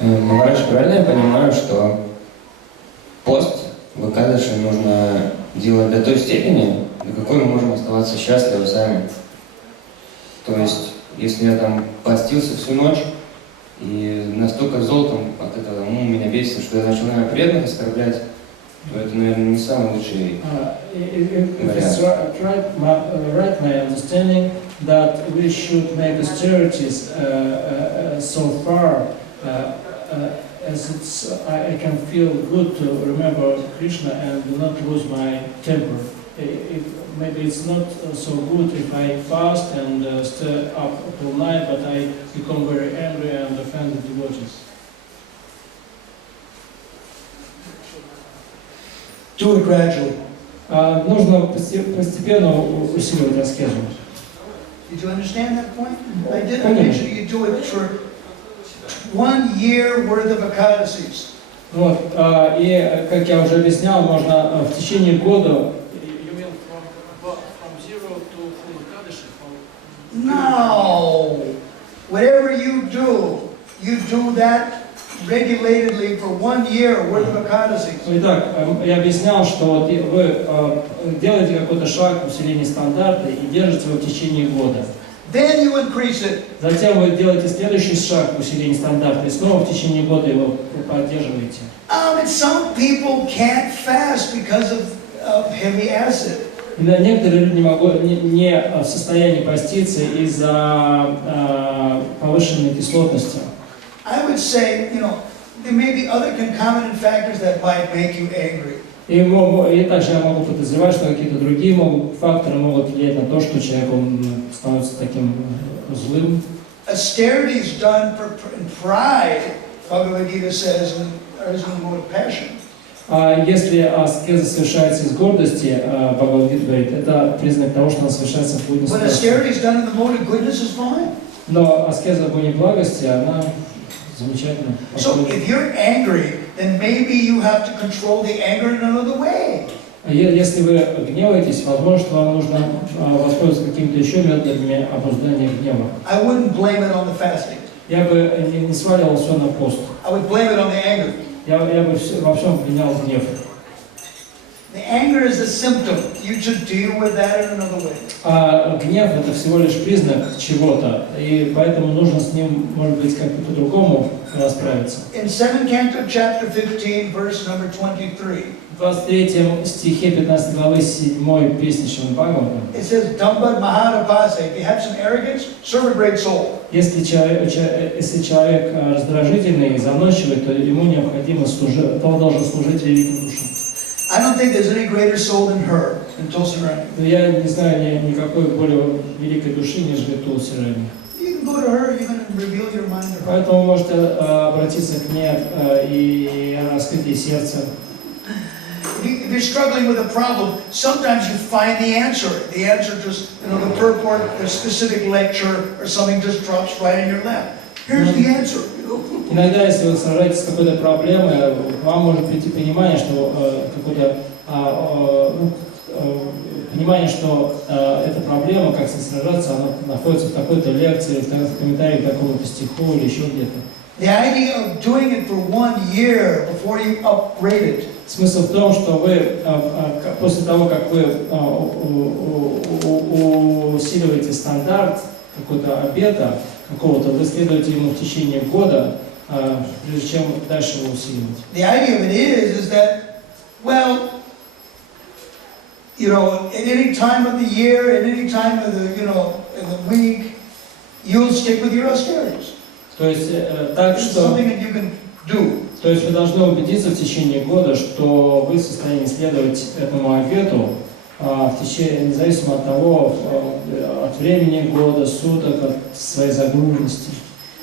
Махарадж, правильно я понимаю, что пост в Экадаши нужно делать до той степени, до какой мы можем оставаться счастливы сами? То есть, если я там постился всю ночь, и настолько золотом от этого у меня бесится, что я начинаю преданных оскорблять, то это, наверное, не самый лучший вариант. Right, my understanding that we should make austerities so far as it's I can feel good to remember Krishna and do not lose my temper. Maybe it's not so good if I fast and stay up all night, but I become very angry and offend the devotees. Do it gradually. Нужно постепенно усиливать аскезу. Did you understand that point? I did. I mentioned you do it for 1 year worth of Ekadasis. Вот, и, как я уже объяснял, можно в течение года. No! Whatever you do that regulatedly for 1 year worth of Ekadasis. Итак, я объяснял, что вот вы делаете какой-то шаг в усилении стандарта и держите его в течение года. Then you increase it. Затем вы делаете следующий шаг в усилении стандарта и снова в течение года его поддерживаете. Some people can't fast because of heavy acid. Некоторые люди не в состоянии поститься из-за повышенной кислотности. I would say, there may be other concomitant factors that might make you angry. И также я могу подозревать, что какие-то другие факторы могут влиять на то, что человек становится таким злым. Austerity is done in pride, Bhagavad Gita says, in Arjuna mode of passion. Если аскеза совершается из гордости, Бхагавад-гита говорит, это признак того, что она совершается в плоти But austerity is done in the mode of goodness is fine. Но аскеза в боне благости, она замечательна. So if you're angry, then maybe you have to control the anger in another way. Если вы гневаетесь, возможно, что вам нужно воспользоваться какими-то еще методами обуздания гнева. I wouldn't blame it on the fasting. Я бы не сваливал все на пост. I would blame it on the anger. Я бы во всем обвинял гнев. The anger is a symptom. You should deal with that in another way. А гнев это всего лишь признак чего-то, и поэтому нужно с ним, может быть, как-то по-другому расправиться. In 2nd Canto, chapter 15, verse number 23. В 23 стихе 15 главы 7 песни Шримад Бхагаватам. It says, Dambad Mahadapase, if you have some arrogance, serve a great soul. Если человек раздражительный и заносчивый, то ему необходимо служить, он должен служить великим душам. I don't think there's any greater soul than her, than Tulsirani. Но я не знаю никакой более великой души, нежели Туласирани. You can go to her, you can reveal your mind to her. Поэтому вы можете обратиться к ней и раскрыть ей сердце. If you're struggling with a problem, sometimes you find the answer. The answer just, the purport, the specific lecture, or something just drops right in your lap. Here's the answer. Иногда, если вы сражаетесь с какой-то проблемой, вам может прийти понимание, что понимание, что эта проблема, как с ней сражаться, она находится в такой-то лекции, в комментарии к такому-то стиху или еще где-то. The idea of doing it for 1 year before you upgrade it. Смысл в том, что вы после того, как вы усиливаете стандарт какого-то обета, какого-то, вы следуете ему в течение года, прежде чем дальше его усиливать. The idea of it is that, well, at any time of the year, at any time of the, in the week, you'll stick with your austerities. То есть так что, something that you can do. То есть вы должны убедиться в течение года, что вы в состоянии следовать этому обету в течение, независимо от того, от времени года, суток, от своей загруженности.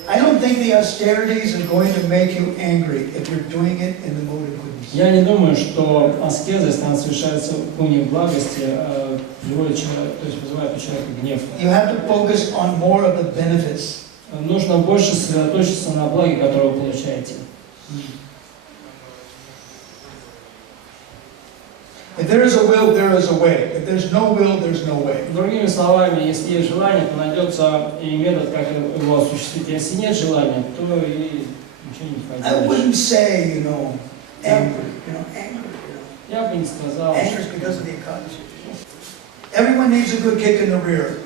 I don't think the austerities are going to make you angry if you're doing it in the mode of goodness. Я не думаю, что аскеза, если она совершается в пуне благости, приводит человека, то есть вызывает у человека гнев. You have to focus on more of the benefits. Нужно больше сосредоточиться на благе, которое вы получаете. If there is a will, there is a way. If there's no will, there's no way. Другими словами, если есть желание, то найдется и метод, как его осуществить. Если нет желания, то и ничего не I поделаешь. wouldn't say, angry. Я бы не сказал. Anger is because of the Ekadashi. Everyone needs a good kick in the rear.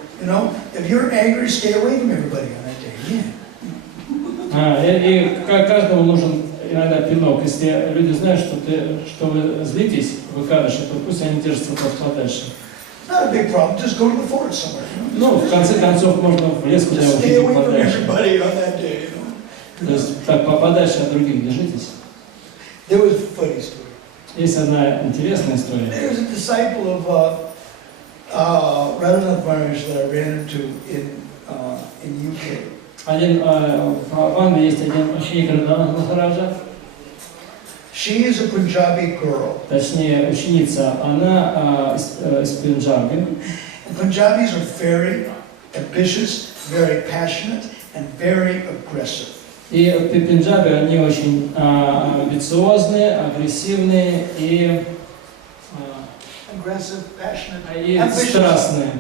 If you're angry, stay away from everybody on that day. Yeah. И каждому нужен иногда пинок. Если люди знают, что вы злитесь в Экадаши, то пусть они держатся подальше. Not a big problem. Just go to the forest somewhere. Ну, в конце концов, можно в лес куда-нибудь идти подальше. То есть так подальше от других держитесь. There was a funny story. Есть одна интересная история. There was a disciple of Radhanath Maharaj that I ran into in UK. В Англии есть один ученик Радханаth Махараджа. She is a Punjabi girl. Точнее, ученица, она из Пенджаби. Punjabis are very ambitious, very passionate, and very aggressive. И в Пенджаби они очень амбициозные, агрессивные и Aggressive, passionate, и ambitious. страстные.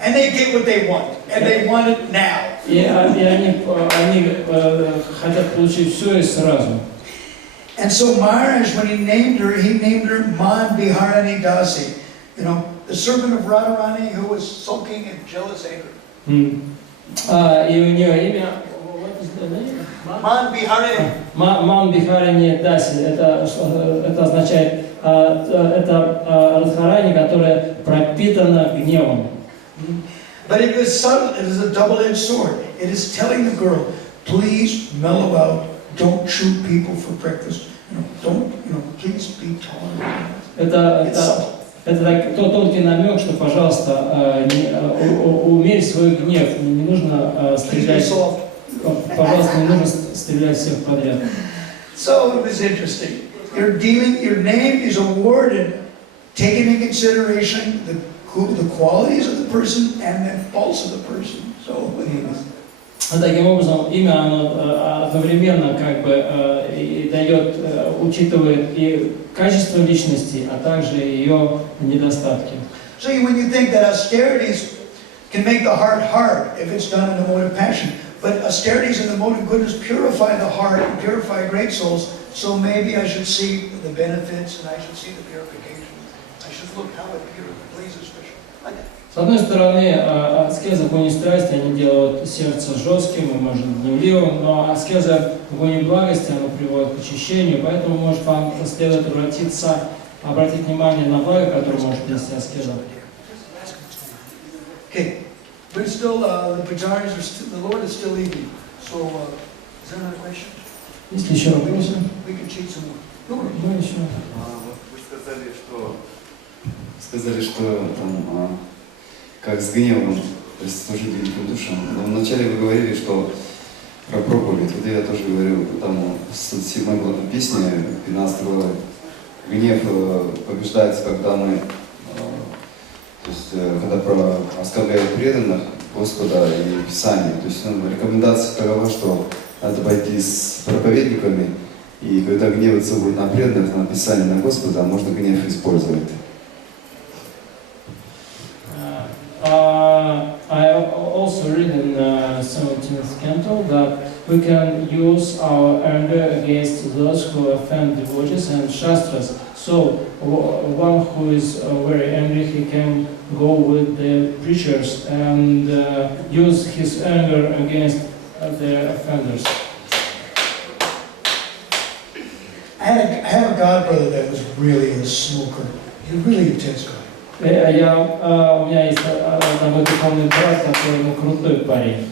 And they get what they want, and they want it now. И они хотят получить все и сразу. And so Maharaj, when he named her Man Biharani Dasi, the servant of Radharani who was sulking in jealous anger. И у нее имя Man Biharani. Ман Бихарани Даси. Это означает, это Радхарани, которая пропитана гневом. But it was subtle, it is a double-edged sword. It is telling the girl, please mellow out, don't shoot people for breakfast, please be tolerant. Это тот тонкий намек, что, пожалуйста, умерь свой гнев, не нужно стрелять, пожалуйста, не нужно стрелять всех подряд. So it was interesting. Your name is awarded, taking into consideration the qualities of the person and the faults of the person. So Таким образом, имя оно одновременно как бы и дает, учитывает и качество личности, а также ее недостатки. So when you think that austerities can make the heart hard if it's done in the mode of passion, but austerities in the mode of goodness purify the heart and purify great souls, so maybe I should see the benefits and I should see the purification. I should look how it pleases Krishna. Like that. С одной стороны, аскеза в гуне страсти, они делают сердце жестким и, может, гневливым, но аскеза в гуне благости, она приводит к очищению, поэтому, может, вам следует обратить внимание на благо, которое может принести аскеза. Okay, but still, the pujaris are still, the Lord is still eating. So, is there another question? Есть ли еще вопросы? We can cheat some more. No, Ну, еще. Вы сказали, что там, как с гневом, то есть служить великим душам. Но вначале вы говорили, что про проповедь. Вот я тоже говорил, там в 7 песне, 15 главы, гнев побеждается, когда мы, то есть когда оскорбляют преданных Господа и Писание. То есть рекомендация такова, что надо пойти с проповедниками, и когда гневаться будет на преданных, на Писание, на Господа, можно гнев использовать. I also read in 17th canto that we can use our anger against those who offend devotees and shastras. So one who is very angry, he can go with the preachers and use his anger against the offenders. I had a godbrother that was really a smoker. He was really a intense guy. У меня есть одного духовный брат, который крутой парень.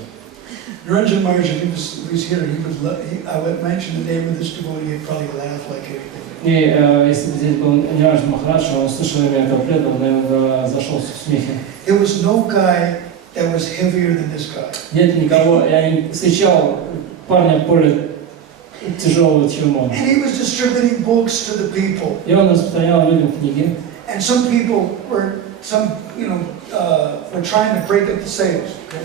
Niranjan Maharaj, he was here, I would mention the name of this devotee, he'd probably laugh like anything. И если бы здесь был Ниранджа Махарадж, он услышал имя этого преданного, наверное, зашелся в смехе. There was no guy that was heavier than this guy. Нет никого, я не встречал парня более тяжелого, чем он. And he was distributing books to the people. И он распространял людям книги. And some people were, were trying to break up the sales. Okay?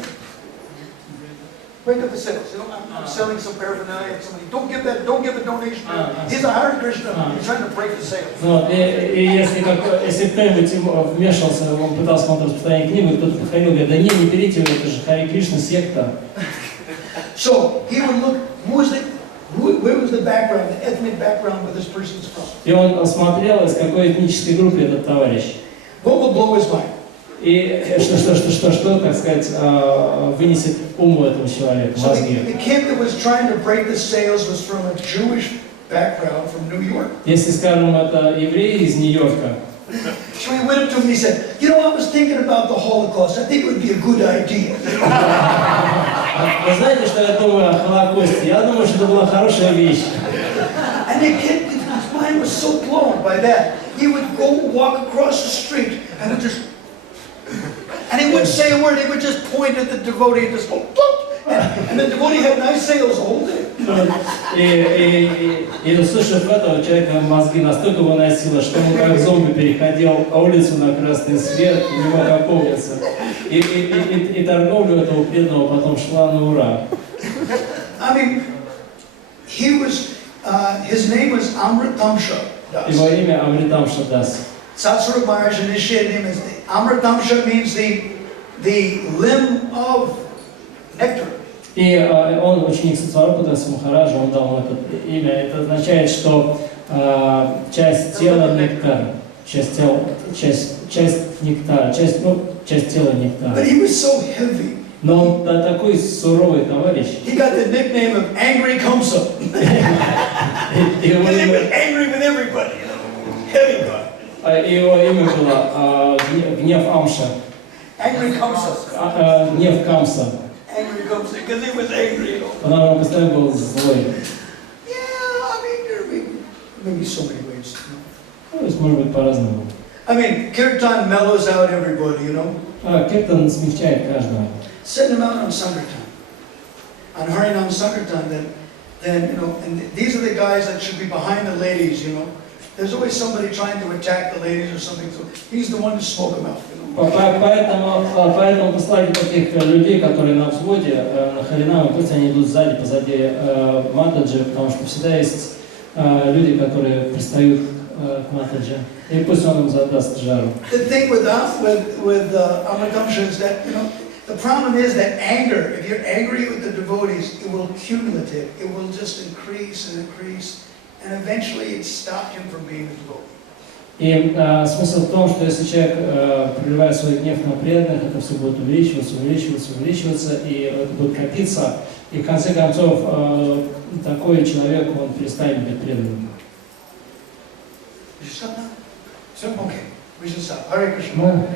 Break up the sales. You know, I'm selling some paraphernalia and somebody, don't give a donation. He's a Hare Krishna. He's trying to break the sales. Вот, и если кто-нибудь вмешался, он пытался распространять книгу, кто-то подходил и говорит, да не берите, это же Харе Кришна секта. So he would look, where was the background, the ethnic background where this person's from? И он смотрел, из какой этнической группы этот товарищ. What will blow his mind? И что, так сказать, вынесет ум этого человека, мозги. The kid that was trying to break the sales was from a Jewish background from New York. Если, скажем, это еврей из Нью-Йорка. So he went up to him and he said, you know, I was thinking about the Holocaust. I think it would be a good idea. Вы знаете, что я думаю о Холокосте? Я думаю, что это была хорошая вещь. And the kid, his mind was so blown by that. He would go walk across the street and he wouldn't say a word. He would just point at the devotee and just go, and the devotee had nice sales the whole day. И услышав этого, человека мозги настолько выносило, что он как зомби переходил улицу на красный свет, не мог опомниться. И торговля этого преданного потом шла на ура. I mean, his name was Amritamsha Das. Его имя Амритамша Дас. Satsvarup Maharaj initiated him as Amritamsha means the limb of nectar. И он ученик Сатсварупы Даса Махараджа, он дал ему это имя. Это означает, что часть тела нектар, часть нектара, часть тела нектара. But he was so heavy. Но он такой суровый товарищ. He got the nickname of Angry Kamsa. Because he was angry with everybody, you know. Heavy guy. Его имя было Гнев Амша. Angry Kamsa. Гнев Камса. Angry Kamsa, because he was angry. Потому что он постоянно был злой. Yeah, I mean, there may be so many ways. То есть, может быть, по-разному. I mean, Kirtan mellows out everybody, you know. Киртан смягчает каждого. Send them out on Sankirtan. On Harinam Sankirtan, then, you know, and these are the guys that should be behind the ladies, you know. there's always somebody trying to attack the ladies or something, so he's the one to smoke them out. Поэтому послали таких людей, которые на взводе, на харинаму, пусть они идут сзади, позади Матаджи, потому что всегда есть люди, которые пристают к Матаджи. И пусть он им задаст жару. The thing with Amatamsha is that, the problem is that anger, if you're angry with the devotees, it will cumulative. It will just increase and increase, and eventually it stops him from being a devotee. И смысл в том, что если человек проливает свой гнев на преданных, это все будет увеличиваться, увеличиваться, увеличиваться, и это будет копиться, и в конце концов такой человек, он перестанет быть преданным. Все? Okay, we should stop. Hare Krishna.